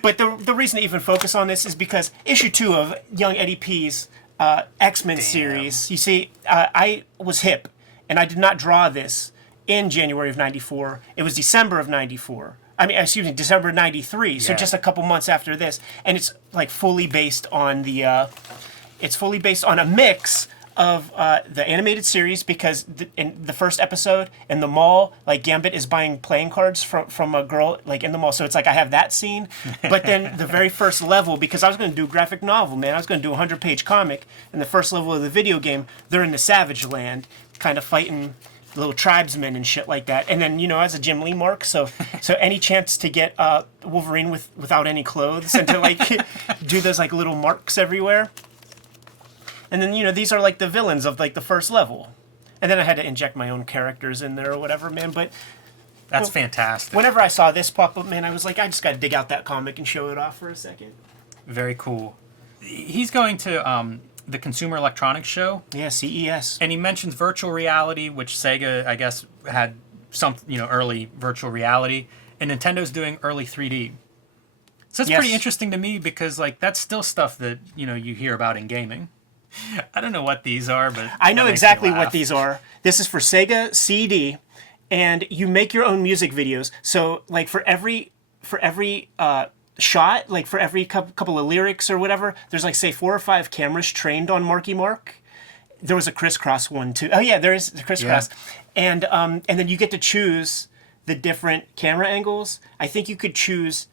But the reason to even focus on this is because issue 2 of Young Eddie P's X-Men series. You see, I was hip. And I did not draw this in January of 94. It was December of 94. December of 93. So just a couple months after this. And it's like fully based on a mix of the animated series, because in the first episode in the mall, like Gambit is buying playing cards from a girl like in the mall. So it's like I have that scene. But then the very first level, because I was going to do a graphic novel, man. I was going to do a 100-page comic. And the first level of the video game, they're in the Savage Land, kind of fighting little tribesmen and shit like that. And then, as a Jim Lee mark, so any chance to get Wolverine without any clothes and to like do those like little marks everywhere. And then, these are like the villains of like the first level. And then I had to inject my own characters in there or whatever, man. But that's fantastic. Whenever I saw this pop up, man, I was like, I just got to dig out that comic and show it off for a second. Very cool. He's going to the Consumer Electronics Show. Yeah, CES. And he mentions virtual reality, which Sega, I guess, had some, early virtual reality. And Nintendo's doing early 3D. So it's pretty interesting to me because, like, that's still stuff that, you hear about in gaming. I don't know what these are, but I know exactly what these are. This is for Sega CD, and you make your own music videos. So, like, for every shot, like for every couple of lyrics or whatever, there's like say 4 or 5 cameras trained on Marky Mark. There was a crisscross one too. Oh yeah, there is the crisscross, and then you get to choose the different camera angles. I think you could choose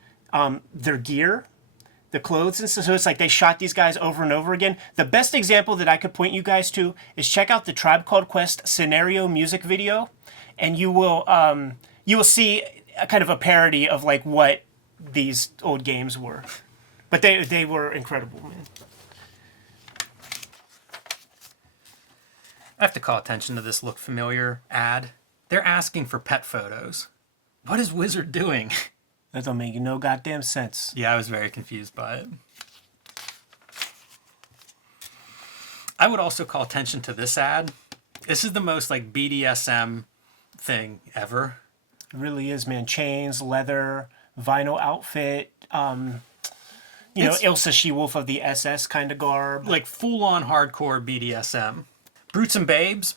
their gear, the clothes and stuff. So it's like they shot these guys over and over again. The best example that I could point you guys to is check out the Tribe Called Quest scenario music video, and you will see a kind of a parody of like what these old games were. But they were incredible, man. I have to call attention to this look familiar ad. They're asking for pet photos. What is Wizard doing? That don't make no goddamn sense. Yeah, I was very confused by it. I would also call attention to this ad. This is the most like BDSM thing ever. It really is, man. Chains, leather, vinyl outfit, Ilsa She-Wolf of the SS kind of garb. Like full-on hardcore BDSM. Brutes and Babes,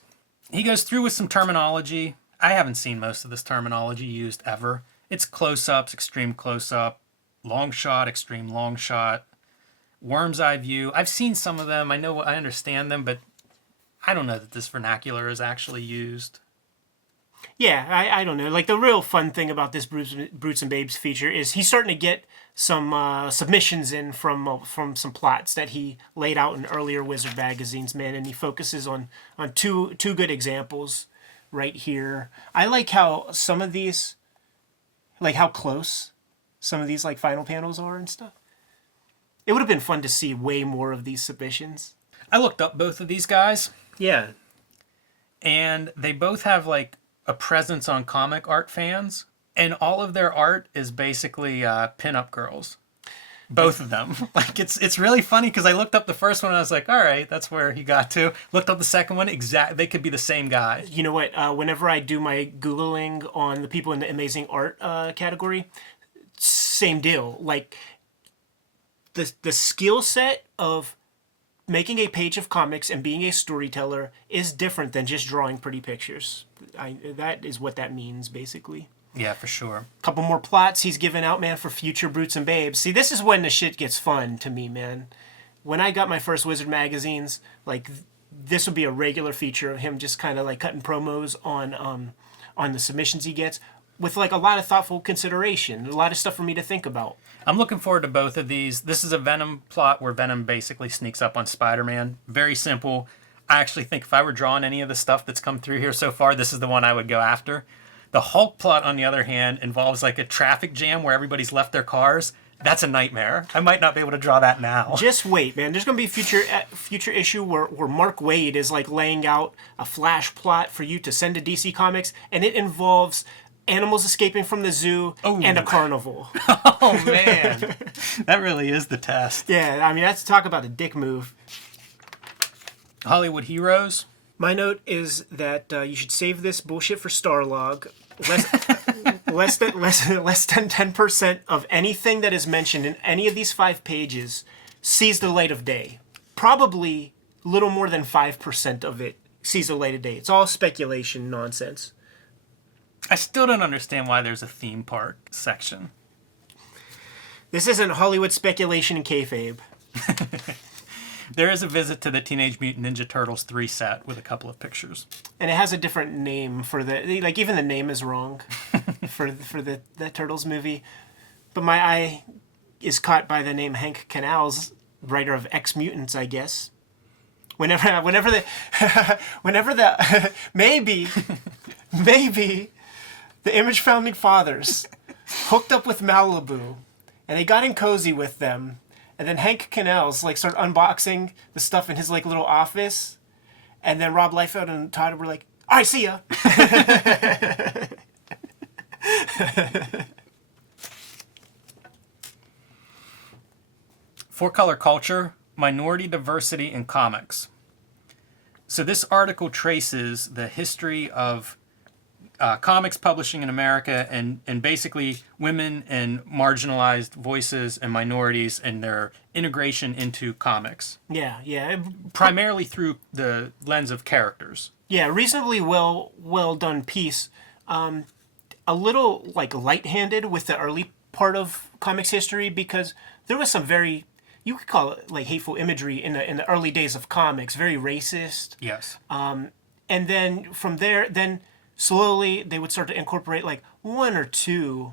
he goes through with some terminology. I haven't seen most of this terminology used ever. It's close-ups, extreme close-up, long shot, extreme long shot, worm's eye view. I've seen some of them. I understand them, but I don't know that this vernacular is actually used. Yeah, I don't know. Like, the real fun thing about this Brutes and Babes feature is he's starting to get some submissions in from some plots that he laid out in earlier Wizard magazines, man, and he focuses on two good examples right here. I like how some of these, like how close some of these like final panels are and stuff. It would have been fun to see way more of these submissions. I looked up both of these guys, Yeah. and they both have like a presence on comic art fans, and all of their art is basically pinup girls. Both of them. Like it's really funny because I looked up the first one and I was like, all right, that's where he got to. Looked up the second one, they could be the same guy. You know what? Whenever I do my Googling on the people in the amazing art category, same deal. Like the skill set of making a page of comics and being a storyteller is different than just drawing pretty pictures. That is what that means, basically. Yeah, for sure. Couple more plots he's given out, man, for future Brutes and Babes. See, this is when the shit gets fun to me, man. When I got my first Wizard magazines, like, this would be a regular feature of him just kind of, like, cutting promos on the submissions he gets with, like, a lot of thoughtful consideration, a lot of stuff for me to think about. I'm looking forward to both of these. This is a Venom plot where Venom basically sneaks up on Spider-Man. Very simple. I actually think if I were drawing any of the stuff that's come through here so far, this is the one I would go after. The Hulk plot, on the other hand, involves like a traffic jam where everybody's left their cars. That's a nightmare. I might not be able to draw that now. Just wait, man. There's going to be a future issue where Mark Waid is like laying out a Flash plot for you to send to DC Comics, and it involves animals escaping from the zoo and a carnival. Oh, man. That really is the test. Yeah, I mean, that's talk about a dick move. Hollywood Heroes. My note is that you should save this bullshit for Starlog. Less than 10% of anything that is mentioned in any of these 5 pages sees the light of day. Probably little more than 5% of it sees the light of day. It's all speculation nonsense. I still don't understand why there's a theme park section. This isn't Hollywood speculation and kayfabe. There is a visit to the Teenage Mutant Ninja Turtles 3 set with a couple of pictures. And it has a different name for like even the name is wrong for the Turtles movie. But my eye is caught by the name Hank Canals, writer of X Mutants, I guess. Whenever the maybe the Image Founding Fathers hooked up with Malibu and they got in cozy with them. And then Hank Canals like started unboxing the stuff in his like little office, and then Rob Liefeld and Todd were like, "All right, see ya." For Color Culture, Minority Diversity in Comics. So this article traces the history of comics publishing in America and basically women and marginalized voices and minorities and their integration into comics. Yeah. Primarily through the lens of characters. Yeah, reasonably well done piece. A little like light-handed with the early part of comics history because there was some very, you could call it like hateful imagery in the early days of comics, very racist. Yes. And then from there, slowly they would start to incorporate like 1 or 2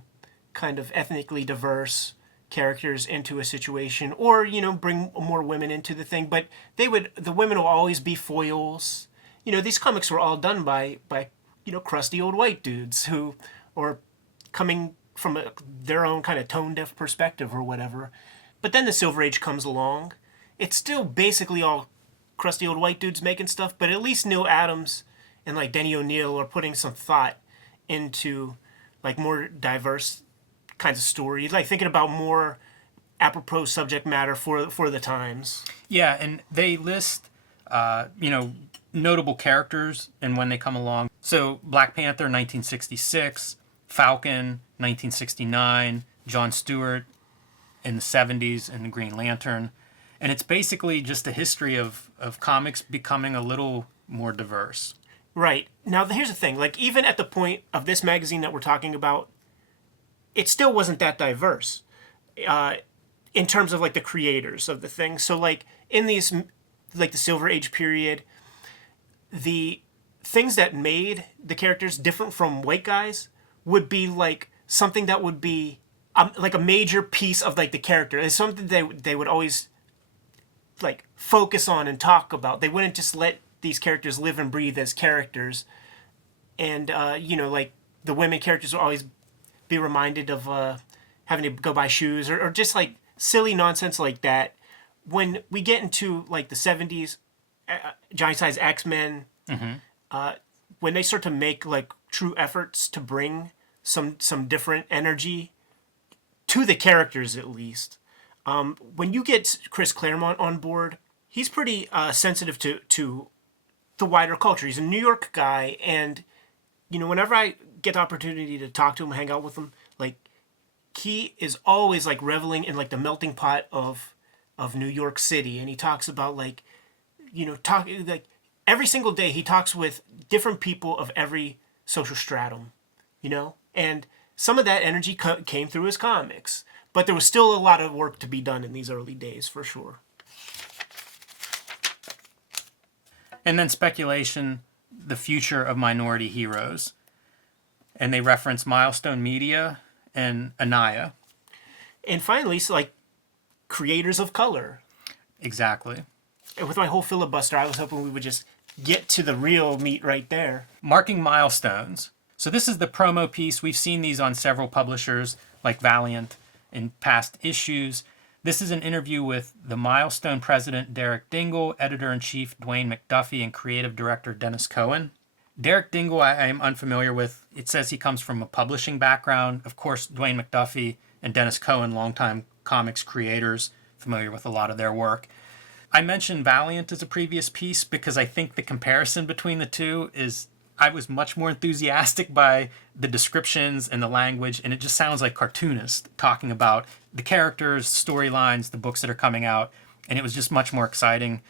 kind of ethnically diverse characters into a situation, or bring more women into the thing. But the women will always be foils. These comics were all done by crusty old white dudes who are coming from their own kind of tone deaf perspective or whatever. But then the Silver Age comes along. It's still basically all crusty old white dudes making stuff, but at least Neil Adams and like Denny O'Neil are putting some thought into like more diverse kinds of stories, like thinking about more apropos subject matter for the times. Yeah, and they list, notable characters and when they come along. So Black Panther, 1966, Falcon, 1969, Jon Stewart in the 70s, and the Green Lantern. And it's basically just a history of comics becoming a little more diverse. Right. Now, here's the thing. Like, even at the point of this magazine that we're talking about, it still wasn't that diverse in terms of, like, the creators of the thing. So, like, in these, like, the Silver Age period, the things that made the characters different from white guys would be, like, something that would be, like, a major piece of, like, the character. It's something they would always, like, focus on and talk about. They wouldn't just let these characters live and breathe as characters. And, like, the women characters will always be reminded of having to go buy shoes or just, like, silly nonsense like that. When we get into like the 70s, Giant Size X-Men, when they start to make like true efforts to bring some different energy to the characters, at least. When you get Chris Claremont on board, he's pretty sensitive to the wider culture. He's a New York guy, and whenever I get the opportunity to talk to him, hang out with him, like he is always like reveling in like the melting pot of New York City, and he talks about like every single day he talks with different people of every social stratum, and some of that energy came through his comics, but there was still a lot of work to be done in these early days for sure. And then speculation, the future of minority heroes. And they reference Milestone Media and Anaya. And finally, so like creators of color. Exactly. And with my whole filibuster, I was hoping we would just get to the real meat right there. Marking milestones. So this is the promo piece. We've seen these on several publishers like Valiant in past issues. This is an interview with the Milestone president, Derek Dingle, editor-in-chief, Dwayne McDuffie, and creative director, Dennis Cowan. Derek Dingle, I am unfamiliar with. It says he comes from a publishing background. Of course, Dwayne McDuffie and Dennis Cowan, longtime comics creators, familiar with a lot of their work. I mentioned Valiant as a previous piece because I think the comparison between the two is I was much more enthusiastic by the descriptions and the language, and it just sounds like Cartoonist talking about the characters, storylines, the books that are coming out, and it was just much more exciting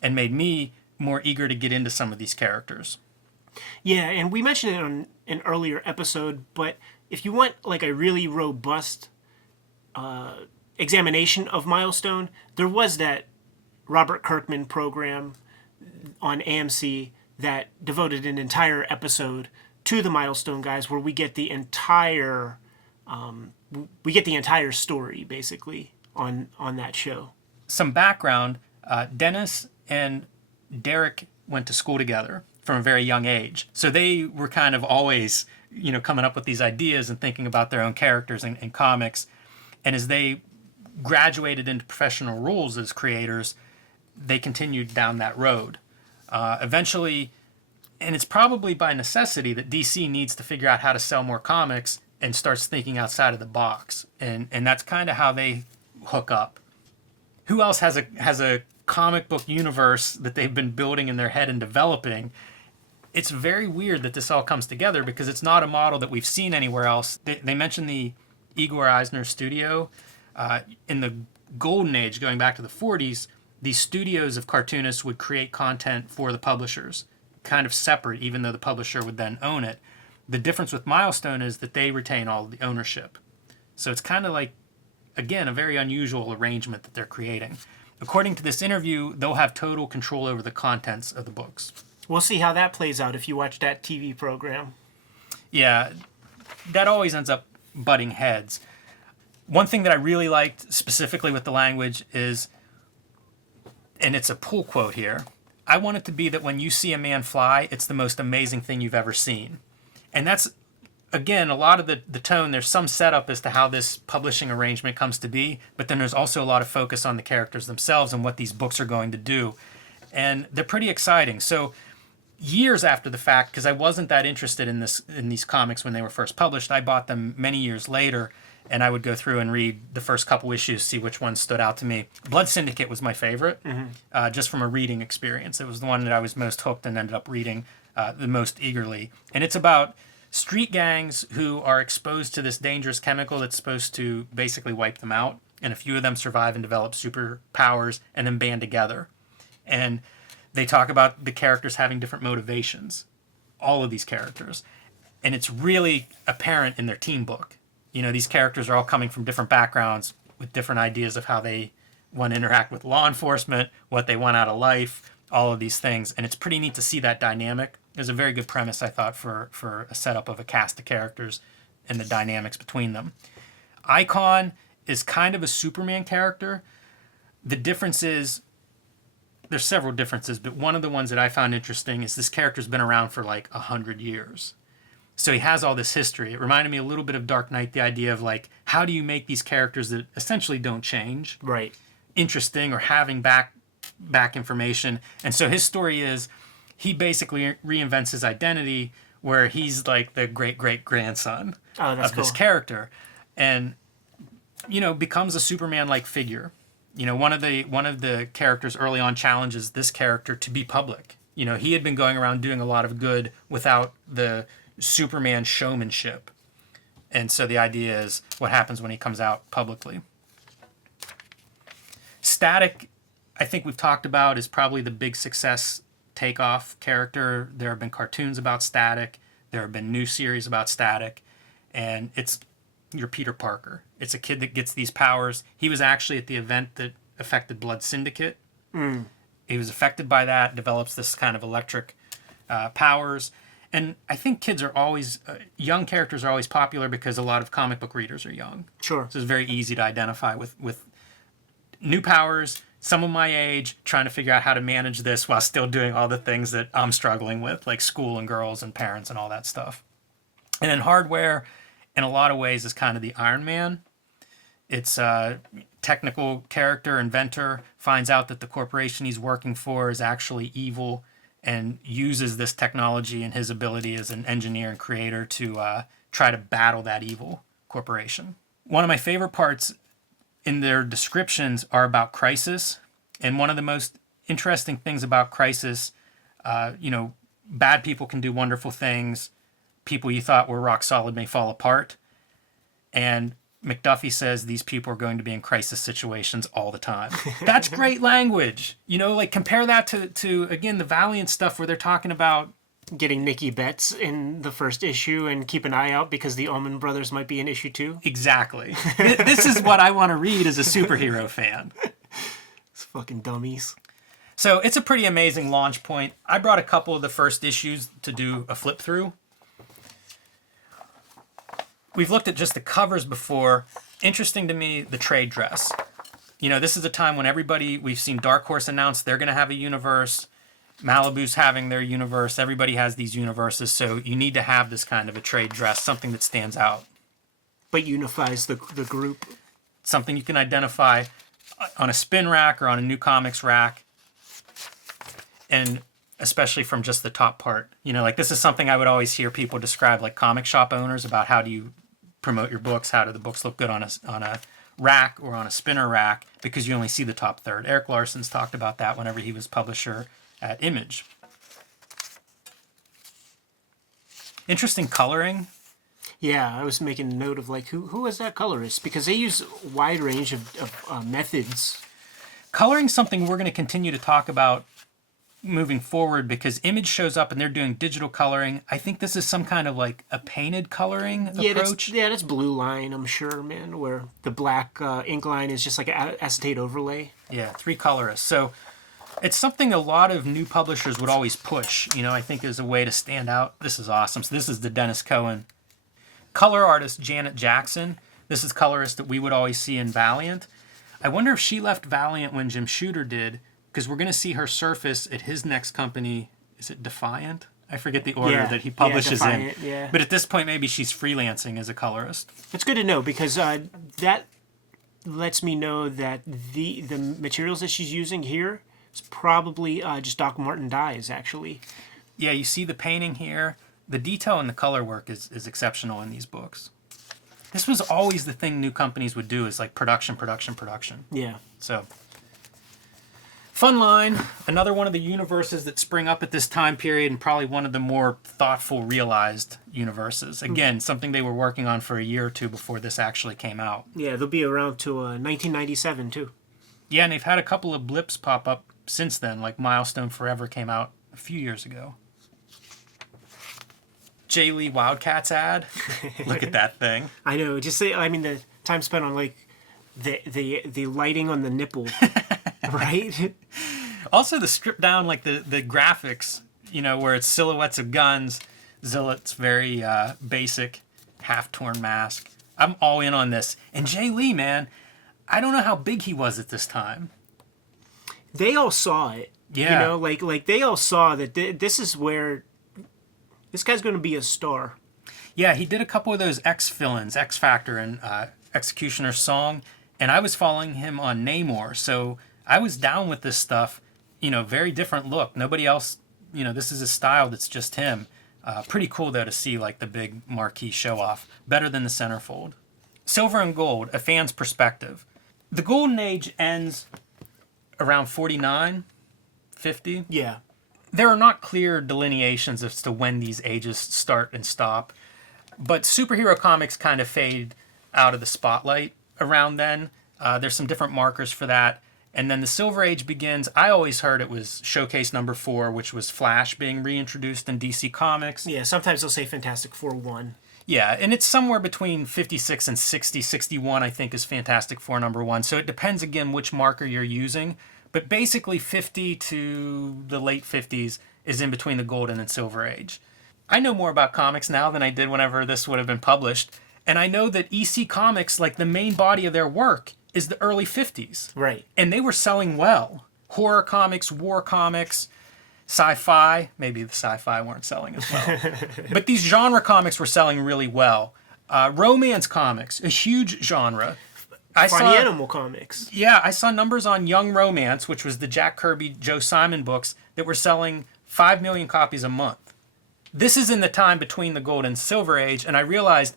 and made me more eager to get into some of these characters. Yeah, and we mentioned it on an earlier episode, but if you want like a really robust examination of Milestone, there was that Robert Kirkman program on AMC that devoted an entire episode to the Milestone guys, where we get the entire story basically on that show. Some background: Dennis and Derek went to school together from a very young age, so they were kind of always coming up with these ideas and thinking about their own characters in comics. And as they graduated into professional roles as creators, they continued down that road. Eventually, and it's probably by necessity that DC needs to figure out how to sell more comics and starts thinking outside of the box. And that's kind of how they hook up. Who else has a comic book universe that they've been building in their head and developing? It's very weird that this all comes together because it's not a model that we've seen anywhere else. They mentioned the Igor Eisner studio. In the golden age, going back to the 40s, these studios of cartoonists would create content for the publishers, kind of separate, even though the publisher would then own it. The difference with Milestone is that they retain all of the ownership. So it's kind of like, again, a very unusual arrangement that they're creating. According to this interview, they'll have total control over the contents of the books. We'll see how that plays out if you watch that TV program. Yeah, that always ends up butting heads. One thing that I really liked specifically with the language is, and it's a pull quote here, I want it to be that when you see a man fly, it's the most amazing thing you've ever seen. And that's, again, a lot of the tone. There's some setup as to how this publishing arrangement comes to be, but then there's also a lot of focus on the characters themselves and what these books are going to do. And they're pretty exciting. So years after the fact, because I wasn't that interested in these comics when they were first published, I bought them many years later, and I would go through and read the first couple issues, see which one stood out to me. Blood Syndicate was my favorite, just from a reading experience. It was the one that I was most hooked and ended up reading the most eagerly. And it's about street gangs who are exposed to this dangerous chemical that's supposed to basically wipe them out. And a few of them survive and develop superpowers and then band together. And they talk about the characters having different motivations, all of these characters. And it's really apparent in their team book. These characters are all coming from different backgrounds with different ideas of how they want to interact with law enforcement, what they want out of life, all of these things. And it's pretty neat to see that dynamic. It was a very good premise, I thought, for a setup of a cast of characters and the dynamics between them. Icon is kind of a Superman character. The difference is, there's several differences, but one of the ones that I found interesting is this character's been around for like 100 years. So he has all this history. It reminded me a little bit of Dark Knight, the idea of like, how do you make these characters that essentially don't change Right. interesting, or having back information. And so his story is he basically reinvents his identity, where he's like the great grandson of this character, and becomes a Superman like figure. One of the characters early on challenges this character to be public. He had been going around doing a lot of good without the Superman showmanship. And so the idea is what happens when he comes out publicly. Static, I think we've talked about, is probably the big success takeoff character. There have been cartoons about Static. There have been new series about Static. And it's your Peter Parker. It's a kid that gets these powers. He was actually at the event that affected Blood Syndicate. He was affected by that, develops this kind of electric powers. And I think kids are always, young characters are always popular because a lot of comic book readers are young. Sure. So it's very easy to identify with new powers, someone my age, trying to figure out how to manage this while still doing all the things that I'm struggling with, like school and girls and parents and all that stuff. And then Hardware, in a lot of ways, is kind of the Iron Man. It's a technical character, inventor, finds out that the corporation he's working for is actually evil, and uses this technology and his ability as an engineer and creator to try to battle that evil corporation. One of my favorite parts in their descriptions are about Crisis. And one of the most interesting things about Crisis, bad people can do wonderful things. People you thought were rock solid may fall apart. And McDuffie says these people are going to be in crisis situations all the time. That's great language. Compare that to again, the Valiant stuff where they're talking about getting Nikki Betts in the first issue and keep an eye out because the Allman Brothers might be in issue 2. Exactly. This is what I want to read as a superhero fan. It's fucking dummies. So it's a pretty amazing launch point. I brought a couple of the first issues to do a flip through. We've looked at just the covers before. Interesting to me, the trade dress. This is a time when we've seen Dark Horse announce they're going to have a universe. Malibu's having their universe. Everybody has these universes. So you need to have this kind of a trade dress, something that stands out. But unifies the group. Something you can identify on a spin rack or on a New Comics rack. And especially from just the top part. This is something I would always hear people describe, like comic shop owners, about how do you promote your books, how do the books look good on a rack or on a spinner rack, because you only see the top third. Eric Larson's talked about that whenever he was publisher at Image. Interesting coloring. Yeah, I was making a note of who is that colorist, because they use a wide range of methods. Coloring's something we're going to continue to talk about moving forward, because Image shows up and they're doing digital coloring. I think this is some kind of a painted coloring approach. That's Blue Line, I'm sure, man, where the black ink line is just like an acetate overlay. Yeah, 3 colorists. So it's something a lot of new publishers would always push, I think, as a way to stand out. This is awesome. So this is the Dennis Cowan. Color artist Janet Jackson. This is colorist that we would always see in Valiant. I wonder if she left Valiant when Jim Shooter did, because we're going to see her surface at his next company. Is it Defiant? I forget the order that he publishes in. Yeah. But at this point, maybe she's freelancing as a colorist. It's good to know, because that lets me know that the materials that she's using here is probably just Doc Martin dyes, actually. Yeah, you see the painting here. The detail and the color work is exceptional in these books. This was always the thing new companies would do, is production. Yeah. So, fun line. Another one of the universes that spring up at this time period, and probably one of the more thoughtful, realized universes. Again, something they were working on for a year or two before this actually came out. Yeah, they'll be around to 1997, too. Yeah, and they've had a couple of blips pop up since then, like Milestone Forever came out a few years ago. Jay Lee Wildcats ad. Look at that thing. I know. The time spent on the lighting on the nipple, right? Also, the stripped down the graphics, where it's silhouettes of guns. Zillot's very basic, half torn mask. I'm all in on this. And Jay Lee, man, I don't know how big he was at this time. They all saw it. Yeah. They all saw that this is where this guy's going to be a star. Yeah, he did a couple of those X fill-ins, X Factor and Executioner's Song, and I was following him on Namor, so I was down with this stuff. Very different look. Nobody else, this is a style that's just him. Pretty cool, though, to see like the big marquee show-off. Better than the centerfold. Silver and Gold, a fan's perspective. The Golden Age ends around 49, 50. Yeah. There are not clear delineations as to when these ages start and stop, but superhero comics kind of fade out of the spotlight around then. There's some different markers for that. And then the Silver Age begins. I always heard it was Showcase number 4, which was Flash being reintroduced in DC Comics. Yeah, sometimes they'll say Fantastic Four 1. Yeah, and it's somewhere between 56 and 60. 61, I think, is Fantastic Four number 1. So it depends, again, which marker you're using. But basically 50 to the late 50s is in between the Golden and Silver Age. I know more about comics now than I did whenever this would have been published. And I know that EC Comics, like the main body of their work, is the early 50s. Right. And they were selling well. Horror comics, war comics, sci-fi. Maybe the sci-fi weren't selling as well. But these genre comics were selling really well. Romance comics, a huge genre. Funny Animal comics. Yeah, I saw numbers on Young Romance, which was the Jack Kirby, Joe Simon books, that were selling 5 million copies a month. This is in the time between the Gold and Silver Age, and I realized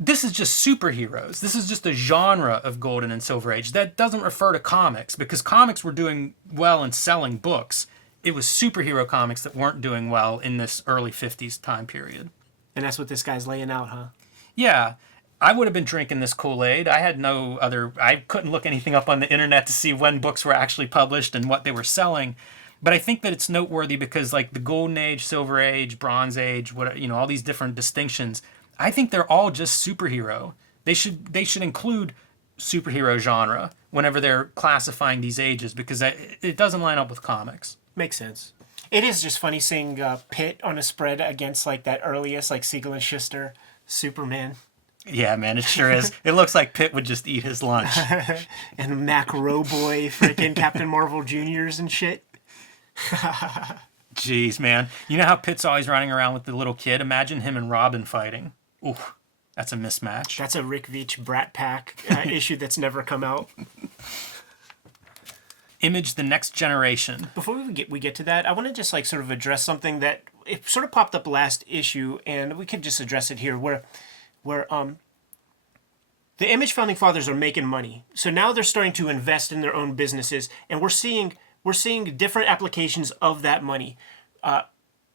this is just superheroes. This is just a genre of Golden and Silver Age. That doesn't refer to comics, because comics were doing well and selling books. It was superhero comics that weren't doing well in this early 50s time period. And that's what this guy's laying out, huh? Yeah. I would have been drinking this Kool-Aid. I couldn't look anything up on the internet to see when books were actually published and what they were selling. But I think that it's noteworthy because like the Golden Age, Silver Age, Bronze Age, all these different distinctions, I think they're all just superhero. They should include superhero genre whenever they're classifying these ages because it doesn't line up with comics. Makes sense. It is just funny seeing Pitt on a spread against like that earliest like Siegel and Schuster Superman. Yeah, man, it sure is. It looks like Pitt would just eat his lunch. And Mac Roboy, freaking Captain Marvel Juniors and shit. Jeez, man. You know how Pitt's always running around with the little kid? Imagine him and Robin fighting. Ooh, that's a mismatch. That's a Rick Veitch Brat Pack issue that's never come out. Image the Next Generation. Before we get to that, I want to just like sort of address something that it sort of popped up last issue, and we could just address it here, where the Image founding fathers are making money, so now they're starting to invest in their own businesses, and we're seeing different applications of that money.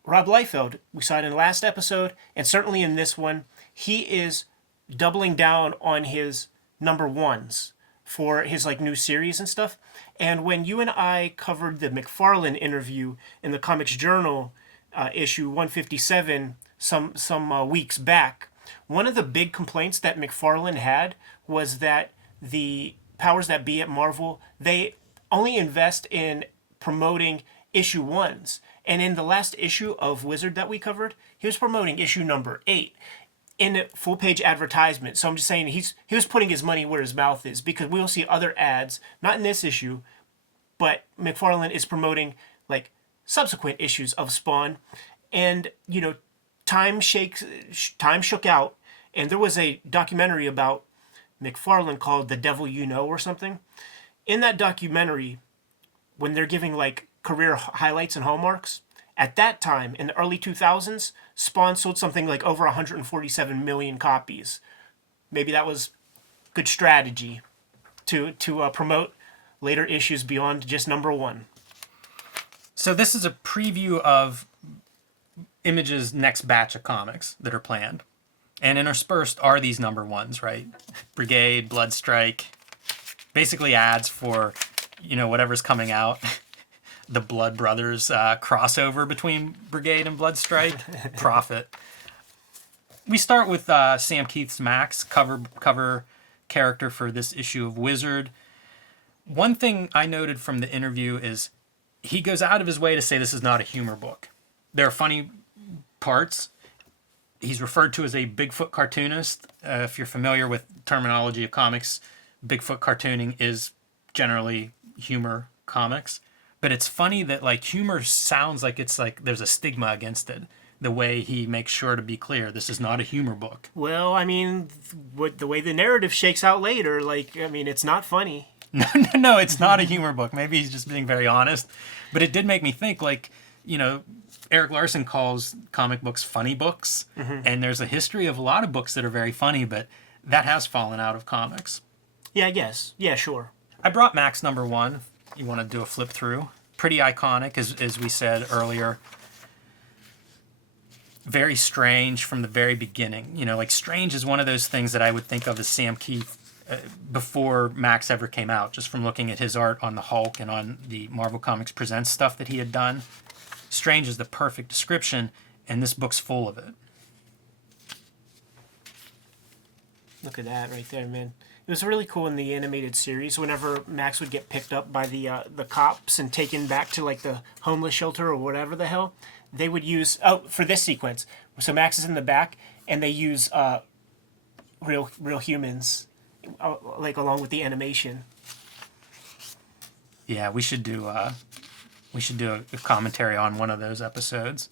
Rob Liefeld, we saw it in the last episode, and certainly in this one, he is doubling down on his number ones for his like new series and stuff. And when you and I covered the McFarlane interview in the Comics Journal issue 157 some weeks back, one of the big complaints that McFarlane had was that the powers that be at Marvel, they only invest in promoting issue ones. And in the last issue of Wizard that we covered, he was promoting issue number 8 in a full-page advertisement. So I'm just saying he was putting his money where his mouth is, because we will see other ads, not in this issue, but McFarlane is promoting like subsequent issues of Spawn. And, time shook out, and there was a documentary about McFarlane called The Devil You Know or something. In that documentary, when they're giving like career highlights and hallmarks, at that time in the early 2000s, Spawn sold something like over 147 million copies. Maybe that was good strategy to promote later issues beyond just number 1. So this is a preview of Image's next batch of comics that are planned. And interspersed are these number ones, right? Brigade, Bloodstrike, basically ads for, whatever's coming out. The Blood Brothers crossover between Brigade and Bloodstrike. Profit. We start with Sam Keith's Maxx, cover character for this issue of Wizard. One thing I noted from the interview is he goes out of his way to say this is not a humor book. There are funny parts. He's referred to as a Bigfoot cartoonist. If you're familiar with terminology of comics, Bigfoot cartooning is generally humor comics. But it's funny that like humor sounds like it's like there's a stigma against it. the way he makes sure to be clear, this is not a humor book. Well, I mean, the way the narrative shakes out later, like, I mean, it's not funny. No, it's not a humor book. Maybe he's just being very honest. But it did make me think, like, you know, Eric Larson calls comic books funny books. And there's a history of a lot of books that are very funny, but that has fallen out of comics. Yeah, I guess. Yeah, sure. I brought Maxx #1. You want to do a flip through? Pretty iconic, as we said earlier. Very strange from the very beginning. You know, like, strange is one of those things that I would think of as Sam Kieth before Maxx ever came out, just from looking at his art on the Hulk and on the Marvel Comics Presents stuff that he had done. Strange is the perfect description, and this book's full of it. Look at that right there, man. It was really cool in the animated series. Whenever Maxx would get picked up by the cops and taken back to, like, the homeless shelter or whatever the hell, they would use for this sequence. So Maxx is in the back, and they use real humans, like, along with the animation. Yeah, we should do a commentary on one of those episodes.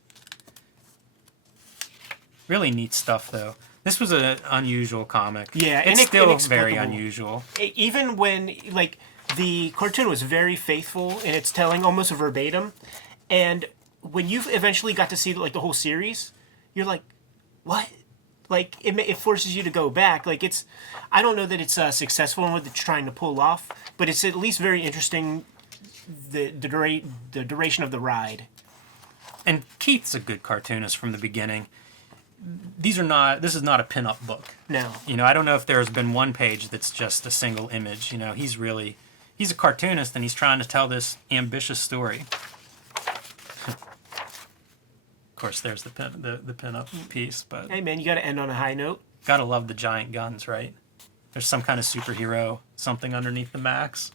Really neat stuff, though. This was an unusual comic. Yeah, it's still very unusual. Even when, like, the cartoon was very faithful in its telling, almost verbatim, and when you eventually got to see, like, the whole series, you're like, what? Like, it forces you to go back. Like, it's, I don't know that it's successful in what it's trying to pull off, but it's at least very interesting, the duration of the ride. And Kieth's a good cartoonist from the beginning. This is not a pin-up book. No. You know, I don't know if there's been one page that's just a single image. You know, he's a cartoonist, and he's trying to tell this ambitious story. Of course, there's the pin-up piece, but Hey, man, you got to end on a high note. gotta love the giant guns, right? There's some kind of superhero, something underneath the Maxx.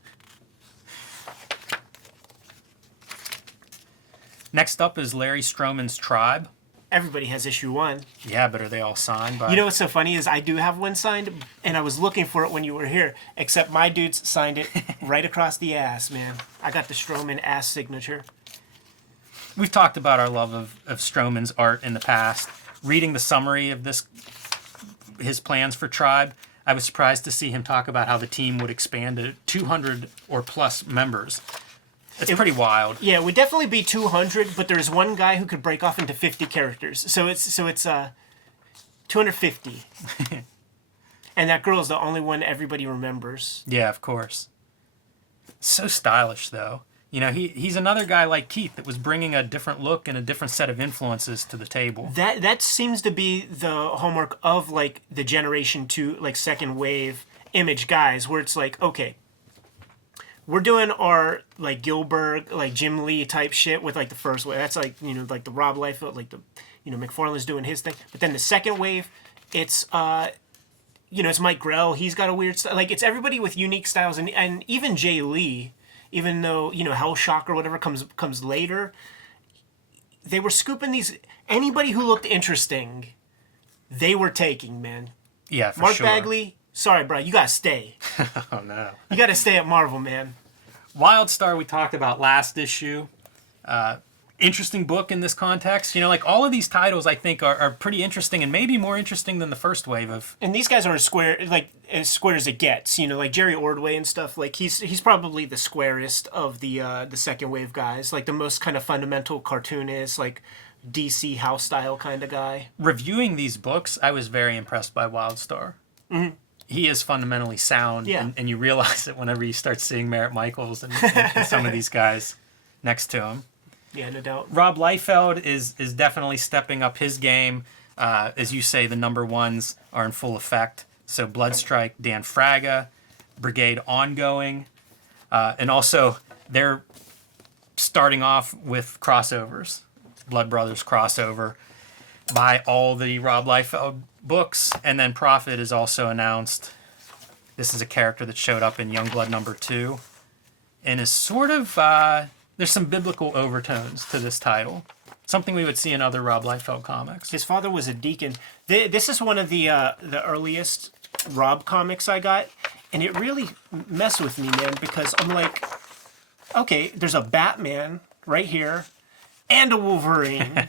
Next up is Larry Stroman's Tribe. Everybody has issue 1. Yeah, but are they all signed by... You know what's so funny is I do have one signed, and I was looking for it when you were here, except my dude's signed it right across the ass, man. I got the Stroman ass signature. We've talked about our love of Stroman's art in the past. Reading the summary of his plans for Tribe, I was surprised to see him talk about how the team would expand to 200 or plus members. It's pretty wild. Yeah, it would definitely be 200, but there's one guy who could break off into 50 characters. So it's 250. And that girl is the only one everybody remembers. Yeah, of course. So stylish, though. You know, he's another guy like Kieth that was bringing a different look and a different set of influences to the table. That seems to be the hallmark of, like, the Generation 2, like, second wave image guys, where it's like, okay, we're doing our, like, Gilbert, like, Jim Lee type shit with, like, the first wave. That's, like, you know, like the Rob Liefeld, like, the, you know, McFarlane's doing his thing. But then the second wave, it's, you know, it's Mike Grell. He's got a weird style. Like, it's everybody with unique styles. And even Jay Lee, even though, you know, Hellshock or whatever comes later, they were scooping these, anybody who looked interesting, they were taking, man. Yeah, for Mark sure. Bagley, sorry, bro, you gotta stay. Oh, no. You gotta stay at Marvel, man. Wildstar we talked about last issue. Interesting book in this context. You know, like, all of these titles I think are pretty interesting, and maybe more interesting than the first wave of... And these guys are as square as it gets. You know, like Jerry Ordway and stuff. Like, he's probably the squarest of the second wave guys. Like, the most kind of fundamental cartoonist, like DC house style kind of guy. Reviewing these books, I was very impressed by Wildstar. Mm-hmm. He is fundamentally sound, yeah. and you realize it whenever you start seeing Merritt Michaels and some of these guys next to him. Yeah, no doubt. Rob Liefeld is definitely stepping up his game. As you say, the number ones are in full effect. So Bloodstrike, Dan Fraga, Brigade ongoing. And also, they're starting off with crossovers. Blood Brothers crossover. Buy all the Rob Liefeld books. And then Prophet is also announced. This is a character that showed up in Youngblood #2. And is sort of... there's some biblical overtones to this title. Something we would see in other Rob Liefeld comics. His father was a deacon. This is one of the earliest Rob comics I got. And it really messed with me, man, because I'm like, okay, there's a Batman right here. and a Wolverine.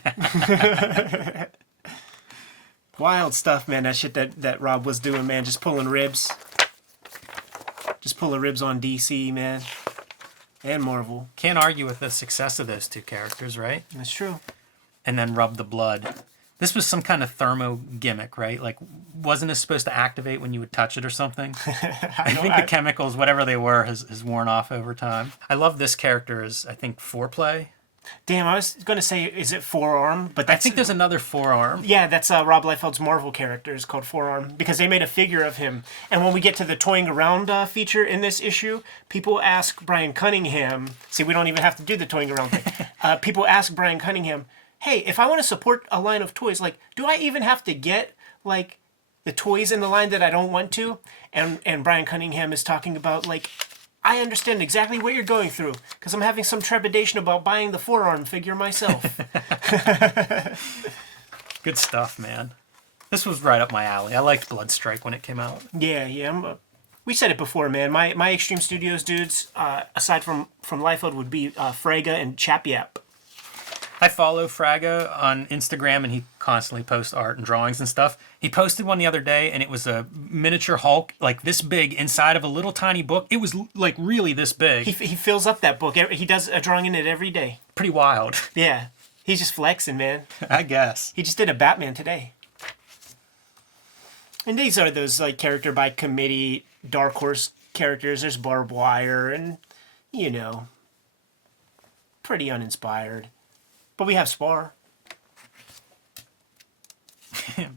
Wild stuff, man. That shit that Rob was doing, man. Just pulling ribs. Just pulling ribs on DC, man. And Marvel. Can't argue with the success of those two characters, right? That's true. And then rub the blood. This was some kind of thermo gimmick, right? Like, wasn't it supposed to activate when you would touch it or something? I think the chemicals, whatever they were, has worn off over time. I love this character as, I think, foreplay. Damn, I was going to say, is it Forearm? But I think there's another Forearm. Yeah, that's Rob Liefeld's Marvel character is called Forearm because they made a figure of him. And when we get to the toying around feature in this issue, people ask Brian Cunningham. See, we don't even have to do the toying around thing. People ask Brian Cunningham, hey, if I want to support a line of toys, like, do I even have to get, like, the toys in the line that I don't want to? And Brian Cunningham is talking about, like, I understand exactly what you're going through because I'm having some trepidation about buying the Forearm figure myself. Good stuff, man. This was right up my alley. I liked Bloodstrike when it came out. Yeah. We said it before, man. My Extreme Studios dudes, aside from Liefeld, would be Fraga and Chap Yap. I follow Fraga on Instagram, and he constantly posts art and drawings and stuff. He posted one the other day, and it was a miniature Hulk, like this big, inside of a little tiny book. It was, like, really this big. He fills up that book. He does a drawing in it every day. Pretty wild. Yeah. He's just flexing, man. I guess. He just did a Batman today. And these are those, like, character by committee, Dark Horse characters. There's Barbed Wire and, you know, pretty uninspired. But we have Spar.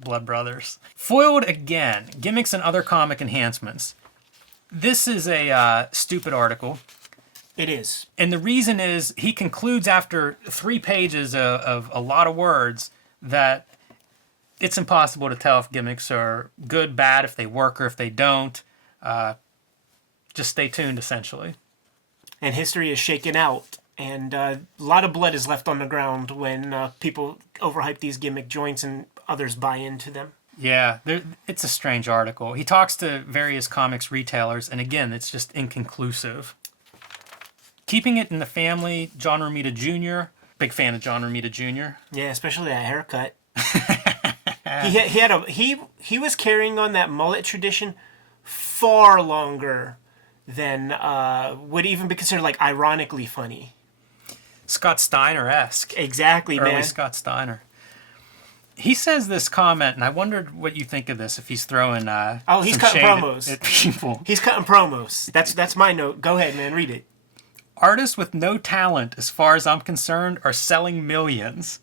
Blood Brothers. Foiled again. Gimmicks and other comic enhancements. This is a stupid article. It is. And the reason is he concludes after 3 pages of a lot of words that it's impossible to tell if gimmicks are good, bad, if they work or if they don't. Just stay tuned, essentially. And history is shaken out. And a lot of blood is left on the ground when people overhype these gimmick joints and others buy into them. Yeah, it's a strange article. He talks to various comics retailers, and again, it's just inconclusive. Keeping it in the family, John Romita Jr. Big fan of John Romita Jr. Yeah, especially that haircut. He was carrying on that mullet tradition far longer than would even be considered, like, ironically funny. Scott Steiner-esque. Exactly, Early man. Scott Steiner. He says this comment, and I wondered what you think of this if he's throwing he's some cutting shade promos at people. He's cutting promos. That's my note. Go ahead, man. Read it. Artists with no talent, as far as I'm concerned, are selling millions.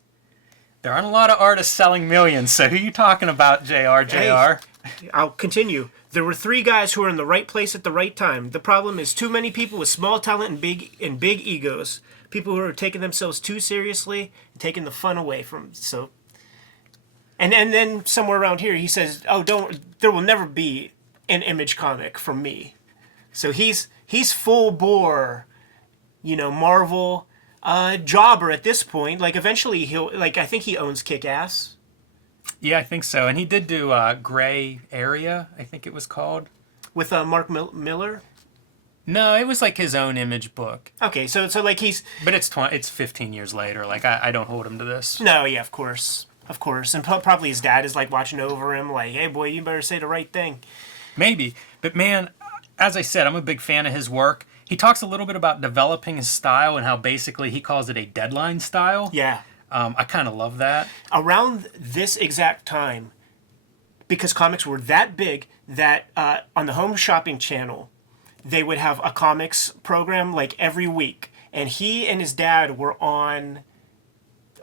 There aren't a lot of artists selling millions, so who are you talking about, JR? Hey, I'll continue. There were 3 guys who were in the right place at the right time. The problem is too many people with small talent and big egos. People who are taking themselves too seriously and taking the fun away from. So, and then somewhere around here he says, "Oh, there will never be an Image comic from me." So he's full bore, you know, Marvel jobber at this point. Like, eventually he'll, like, I think he owns Kick-Ass. Yeah, I think so. And he did do Gray Area, I think it was called. With Mark Miller? No, it was like his own Image book. Okay, so like he's... But it's 15 years later. Like, I don't hold him to this. No, yeah, of course. Of course. And probably his dad is, like, watching over him, like, hey, boy, you better say the right thing. Maybe. But, man, as I said, I'm a big fan of his work. He talks a little bit about developing his style and how basically he calls it a deadline style. Yeah. I kind of love that. Around this exact time, because comics were that big that on the Home Shopping Channel, they would have a comics program like every week. And he and his dad were on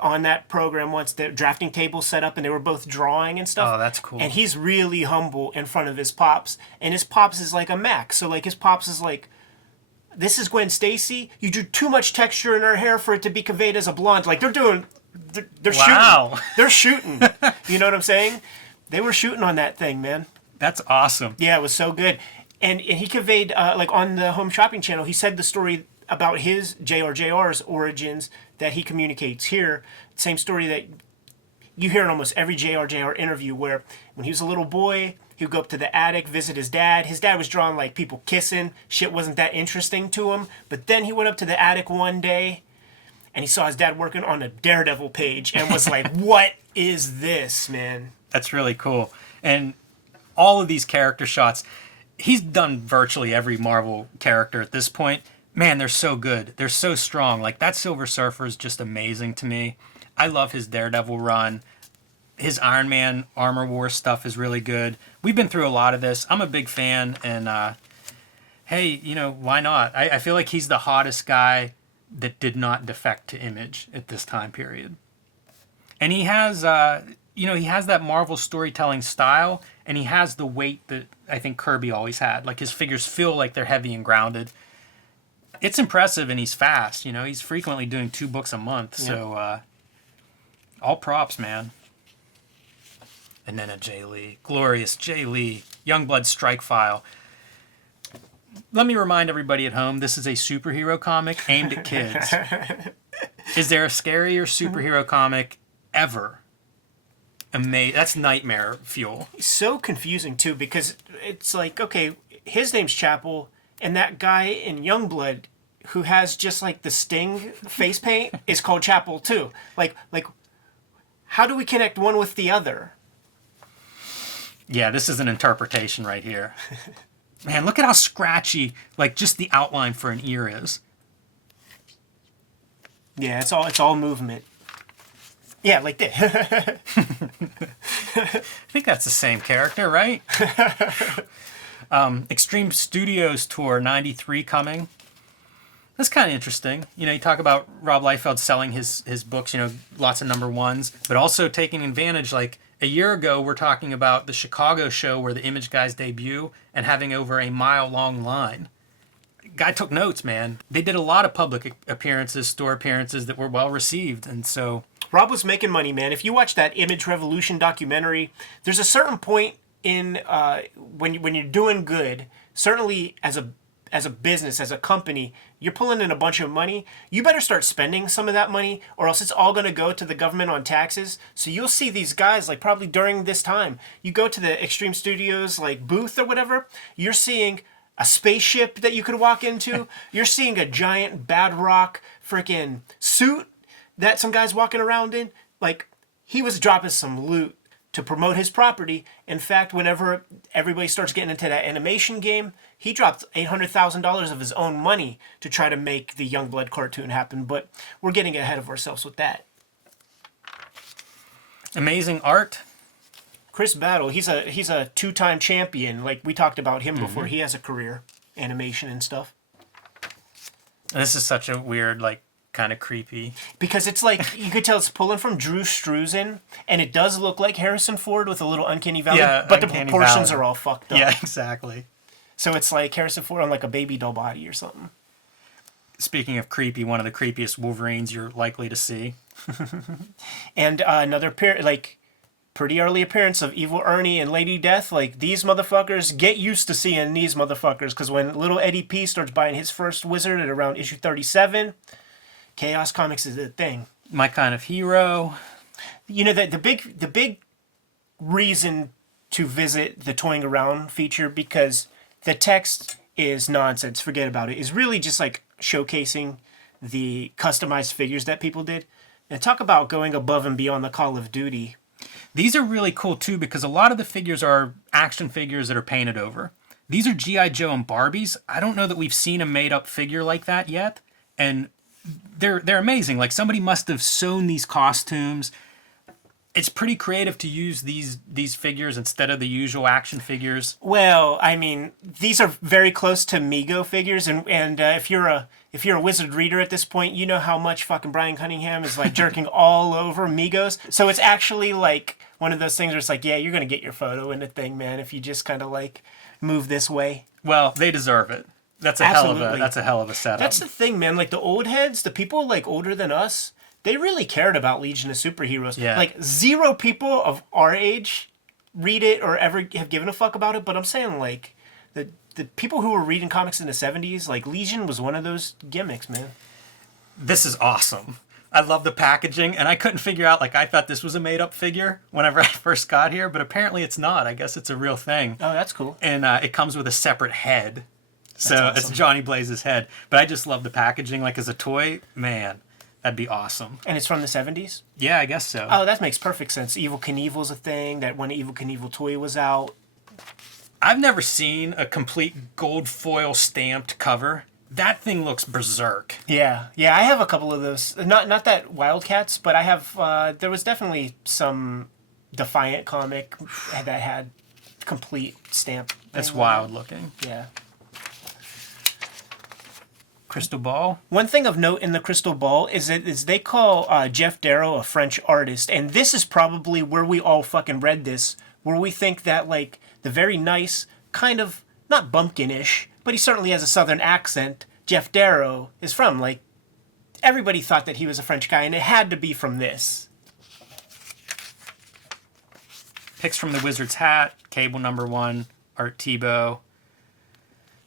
that program once, the drafting table set up, and they were both drawing and stuff. Oh, that's cool. And he's really humble in front of his pops. And his pops is like a Maxx. So, like, his pops is like, this is Gwen Stacy. You drew too much texture in her hair for it to be conveyed as a blonde. Like, they're shooting. They're shooting. You know what I'm saying? They were shooting on that thing, man. That's awesome. Yeah, it was so good. And he conveyed, like, on the Home Shopping Channel, he said the story about his JR's origins that he communicates here. Same story that you hear in almost every JR interview, where when he was a little boy, he would go up to the attic, visit his dad. His dad was drawing, like, people kissing. Shit wasn't that interesting to him. But then he went up to the attic one day, and he saw his dad working on a Daredevil page and was like, what is this, man? That's really cool. And all of these character shots, he's done virtually every Marvel character at this point. Man, they're so good. They're so strong. Like, that Silver Surfer is just amazing to me. I love his Daredevil run. His Iron Man Armor War stuff is really good. We've been through a lot of this. I'm a big fan, and hey, you know, why not? I feel like he's the hottest guy that did not defect to Image at this time period. And he has, you know, he has that Marvel storytelling style, and he has the weight that I think Kirby always had. Like, his figures feel like they're heavy and grounded. It's impressive, and he's fast. You know, he's frequently doing 2 books a month. Yeah. So, all props, man. And then a Jay Lee. Glorious Jay Lee. Youngblood Strikefile. Let me remind everybody at home, this is a superhero comic aimed at kids. Is there a scarier superhero comic ever? That's nightmare fuel. So confusing, too, because it's like, okay, his name's Chapel, and that guy in Youngblood who has just, like, the Sting face paint is called Chapel, too. Like, how do we connect one with the other? Yeah, this is an interpretation right here. Man, look at how scratchy, like, just the outline for an ear is. Yeah, it's all movement. Yeah, like this. I think that's the same character, right? Extreme Studios Tour 93 coming. That's kind of interesting. You know, you talk about Rob Liefeld selling his books, you know, lots of number ones, but also taking advantage, like, a year ago, we're talking about the Chicago show where the Image guys debut and having over a mile-long line. Guy took notes, man. They did a lot of public appearances, store appearances that were well-received, and so... Rob was making money, man. If you watch that Image Revolution documentary, there's a certain point in when you're doing good, certainly as a business, as a company, you're pulling in a bunch of money, you better start spending some of that money, or else it's all going to go to the government on taxes. So you'll see these guys, like, probably during this time, you go to the Extreme Studios, like, booth or whatever, you're seeing a spaceship that you could walk into, you're seeing a giant Badrock freaking suit that some guy's walking around in. Like, he was dropping some loot to promote his property. In fact, whenever everybody starts getting into that animation game, he dropped $800,000 of his own money to try to make the Youngblood cartoon happen, but we're getting ahead of ourselves with that. Amazing art. Chris Battle, he's a 2-time champion. Like, we talked about him before. He has a career, animation and stuff. This is such a weird, like, kind of creepy. Because it's like, you could tell it's pulling from Drew Struzan, and it does look like Harrison Ford with a little Uncanny Valley, but the proportions are all fucked up. Yeah, exactly. So it's like Harrison Ford on, like, a baby doll body or something. Speaking of creepy, one of the creepiest Wolverines you're likely to see. And another pretty early appearance of Evil Ernie and Lady Death. Like, these motherfuckers, get used to seeing these motherfuckers, because when little Eddie P starts buying his first Wizard at around issue 37, Chaos Comics is the thing. My Kind of Hero. You know, the big reason to visit the Toying Around feature, because the text is nonsense, forget about it, is really just like showcasing the customized figures that people did. And talk about going above and beyond the Call of Duty. These are really cool too, because a lot of the figures are action figures that are painted over. These are G.I. Joe and Barbies. I don't know that we've seen a made-up figure like that yet. And they're amazing. Like, somebody must have sewn these costumes. It's pretty creative to use these figures instead of the usual action figures. Well, I mean, these are very close to Mego figures, and if you're a Wizard reader at this point, you know how much fucking Brian Cunningham is, like, jerking all over Megos. So it's actually like one of those things where it's like, yeah, you're gonna get your photo in the thing, man, if you just kind of like move this way. Well, they deserve it. That's a hell of a setup. That's the thing, man. Like, the old heads, the people, like, older than us, they really cared about Legion of Superheroes. Yeah. Like, 0 people of our age read it or ever have given a fuck about it. But I'm saying, like, the people who were reading comics in the 70s, like, Legion was one of those gimmicks, man. This is awesome. I love the packaging, and I couldn't figure out, like, I thought this was a made-up figure whenever I first got here, but apparently it's not. I guess it's a real thing. Oh, that's cool. And it comes with a separate head. So awesome. It's Johnny Blaze's head. But I just love the packaging, like, as a toy. Man, That'd be awesome. And it's from the 70s? Yeah, I guess so. Oh, that makes perfect sense. Evil Knievel's a thing. That when Evil Knievel toy was out. I've never seen a complete gold foil stamped cover. That thing looks berserk. Yeah, I have a couple of those. Not that Wildcats, but I have. There was definitely some Defiant comic that had complete stamp. That's wild looking. Yeah. Crystal Ball. One thing of note in the Crystal Ball is they call Jeff Darrow a French artist, and this is probably where we all fucking read this, where we think that like the very nice kind of not bumpkin-ish, but he certainly has a southern accent. Jeff Darrow is from like everybody thought that he was a French guy, and it had to be from this. Picks from the Wizard's Hat, Cable #1, Art Tebow.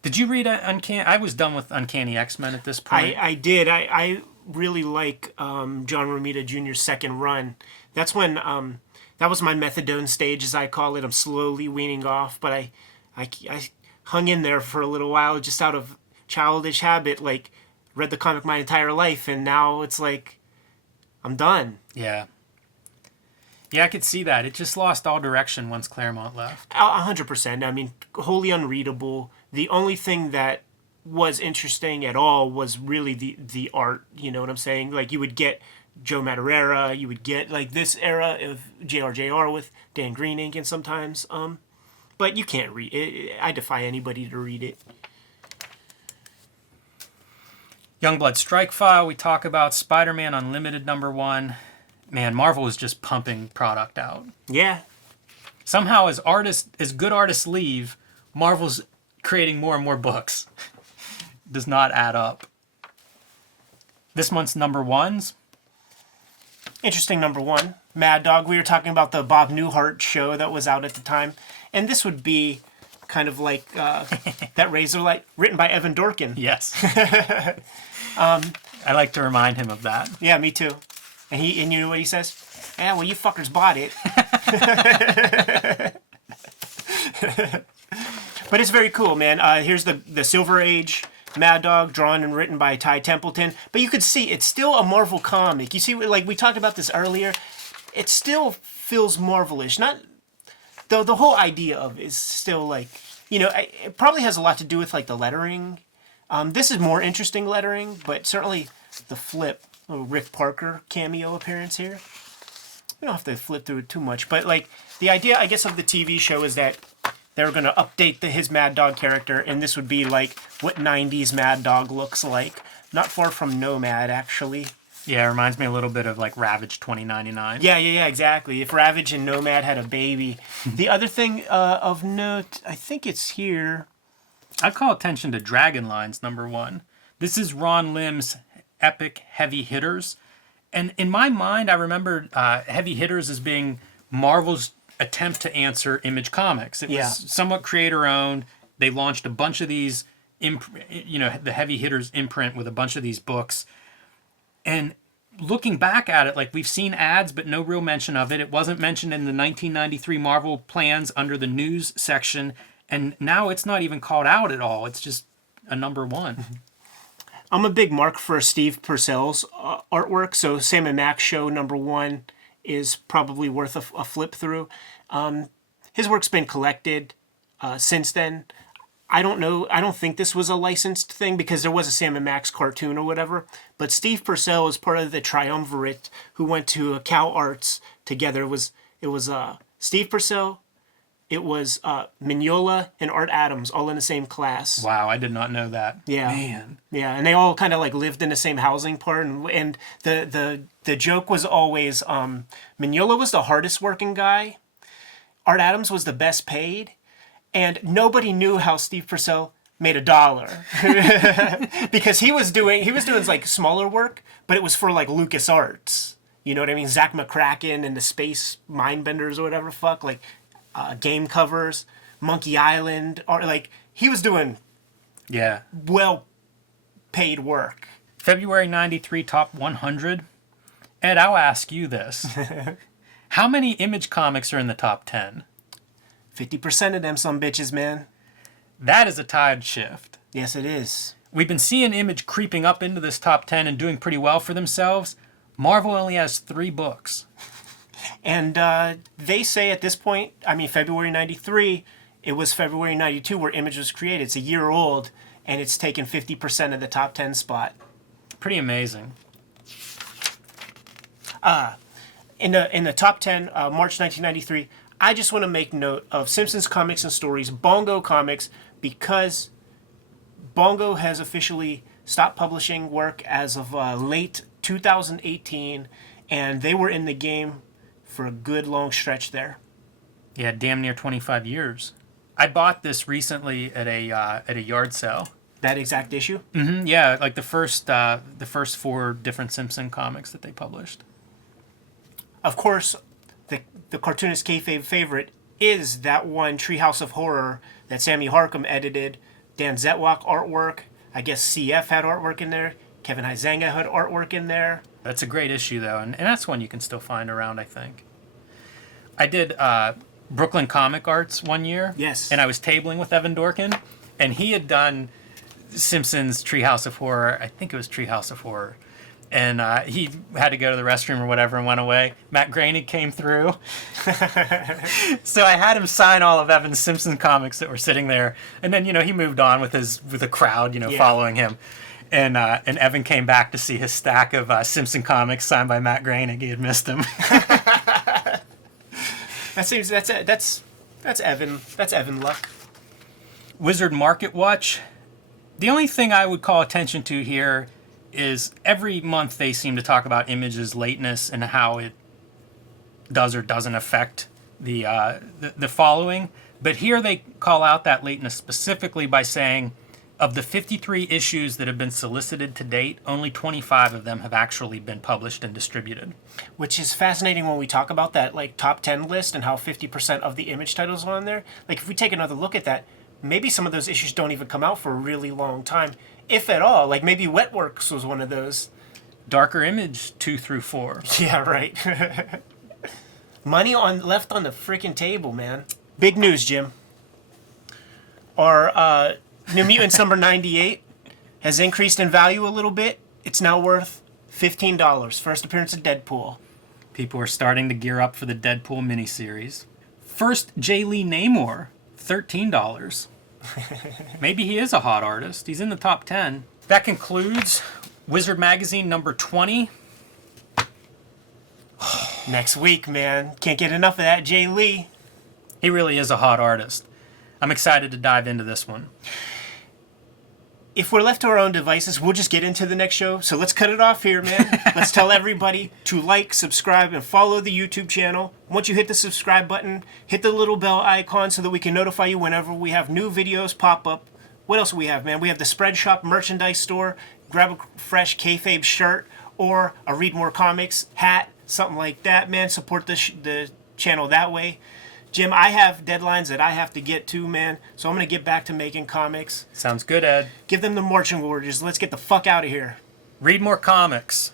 Did you read Uncanny? I was done with Uncanny X-Men at this point. I did. I really like John Romita Jr.'s second run. That's when that was my methadone stage, as I call it. I'm slowly weaning off, but I hung in there for a little while just out of childish habit. Like, read the comic my entire life, and now it's like I'm done. Yeah. Yeah, I could see that. It just lost all direction once Claremont left. 100%. I mean, wholly unreadable. The only thing that was interesting at all was really the art. You know what I'm saying? Like, you would get Joe Madureira, you would get like this era of JRJR with Dan Green ink, and sometimes, but you can't read it. I defy anybody to read it. Youngblood Strikefile, we talk about. Spider-Man Unlimited #1. Man, Marvel is just pumping product out. Yeah. Somehow, as good artists leave, Marvel's creating more and more books. Does not add up. This month's #1s. Interesting #1. Mad Dog. We were talking about the Bob Newhart show that was out at the time. And this would be kind of like that Razorlight, written by Evan Dorkin. Yes. I like to remind him of that. Yeah, me too. And you know what he says? Yeah, well, you fuckers bought it. But it's very cool, man. Here's the Silver Age Mad Dog, drawn and written by Ty Templeton. But you could see it's still a Marvel comic. You see, like we talked about this earlier, it still feels Marvelish. Not though the whole idea of it is still like, you know, it probably has a lot to do with like the lettering. This is more interesting lettering, but certainly the flip. Little Rick Parker cameo appearance here. We don't have to flip through it too much, but like the idea, I guess, of the TV show is that they're going to update his Mad Dog character, and this would be like what 90s Mad Dog looks like. Not far from Nomad, actually. Yeah, it reminds me a little bit of like Ravage 2099. Yeah, exactly. If Ravage and Nomad had a baby. The other thing of note, I think it's here. I'd call attention to Dragon Lines #1. This is Ron Lim's epic Heavy Hitters. And in my mind, I remember Heavy Hitters as being Marvel's attempt to answer Image Comics. It was somewhat creator-owned. They launched a bunch of these, the Heavy Hitters imprint with a bunch of these books. And looking back at it, like we've seen ads, but no real mention of it. It wasn't mentioned in the 1993 Marvel plans under the news section. And now it's not even called out at all. It's just a #1. I'm a big mark for Steve Purcell's artwork, so Sam and Max show #1 is probably worth a flip through. His work's been collected since then. I don't know. I don't think this was a licensed thing because there was a Sam and Max cartoon or whatever. But Steve Purcell is part of the triumvirate who went to Cow Arts together. It was Steve Purcell. It was Mignola and Art Adams all in the same class. Wow, I did not know that. Yeah, man. Yeah, and they all kind of like lived in the same housing part, and the joke was always Mignola was the hardest working guy, Art Adams was the best paid, and nobody knew how Steve Purcell made $1 because he was doing like smaller work, but it was for like LucasArts. You know what I mean? Zach McCracken and the Space Mindbenders or whatever fuck like. Game covers, Monkey Island, or like he was doing well paid work. February 93 top 100. Ed, I'll ask you this. How many Image comics are in the top 10? 50% of them some bitches, man. That is a tide shift. Yes, it is. We've been seeing Image creeping up into this top 10 and doing pretty well for themselves. Marvel only has 3 books. And they say at this point, I mean, February 93, it was February 92 where Image was created. It's a year old, and it's taken 50% of the top 10 spot. Pretty amazing. In the top 10, March 1993, I just want to make note of Simpsons Comics and Stories, Bongo Comics, because Bongo has officially stopped publishing work as of late 2018, and they were in the game for a good long stretch there. Yeah, damn near 25 years. I bought this recently at a yard sale. That exact issue? Mm-hmm, yeah, like the first 4 different Simpson comics that they published. Of course, the Cartoonist Kayfabe favorite is that one Treehouse of Horror that Sammy Harcum edited. Dan Zetwak artwork. I guess CF had artwork in there. Kevin Huizenga had artwork in there. That's a great issue, though, and that's one you can still find around, I think. I did Brooklyn Comic Arts one year. Yes. And I was tabling with Evan Dorkin, and he had done Simpsons Treehouse of Horror. I think it was Treehouse of Horror. And he had to go to the restroom or whatever and went away. Matt Groening came through. So I had him sign all of Evan's Simpson comics that were sitting there. And then, he moved on with a crowd, following him. And Evan came back to see his stack of Simpson comics signed by Matt Groening. He had missed him. That's Evan. That's Evan luck. Wizard Market Watch. The only thing I would call attention to here is every month they seem to talk about Image's lateness and how it does or doesn't affect the following. But here they call out that lateness specifically by saying, of the 53 issues that have been solicited to date, only 25 of them have actually been published and distributed. Which is fascinating when we talk about that top 10 list and how 50% of the Image titles are on there. If we take another look at that, maybe some of those issues don't even come out for a really long time, if at all. Maybe Wetworks was one of those. Darker Image 2 through 4. Yeah, right. Money left on the freaking table, man. Big news, Jim. Our New Mutants number 98 has increased in value a little bit. It's now worth $15. First appearance of Deadpool. People are starting to gear up for the Deadpool miniseries. First J. Lee Namor, $13. Maybe he is a hot artist. He's in the top 10. That concludes Wizard Magazine number 20. Next week, man. Can't get enough of that Jay Lee. He really is a hot artist. I'm excited to dive into this one. If we're left to our own devices, we'll just get into the next show. So let's cut it off here, man. Let's tell everybody to like, subscribe, and follow the YouTube channel. Once you hit the subscribe button, hit the little bell icon so that we can notify you whenever we have new videos pop up. What else do we have, man? We have the Spread Shop merchandise store. Grab a fresh Kayfabe shirt or a Read More Comics hat, something like that, man. Support the channel that way. Jim, I have deadlines that I have to get to, man, so I'm going to get back to making comics. Sounds good, Ed. Give them the marching orders. Let's get the fuck out of here. Read More Comics.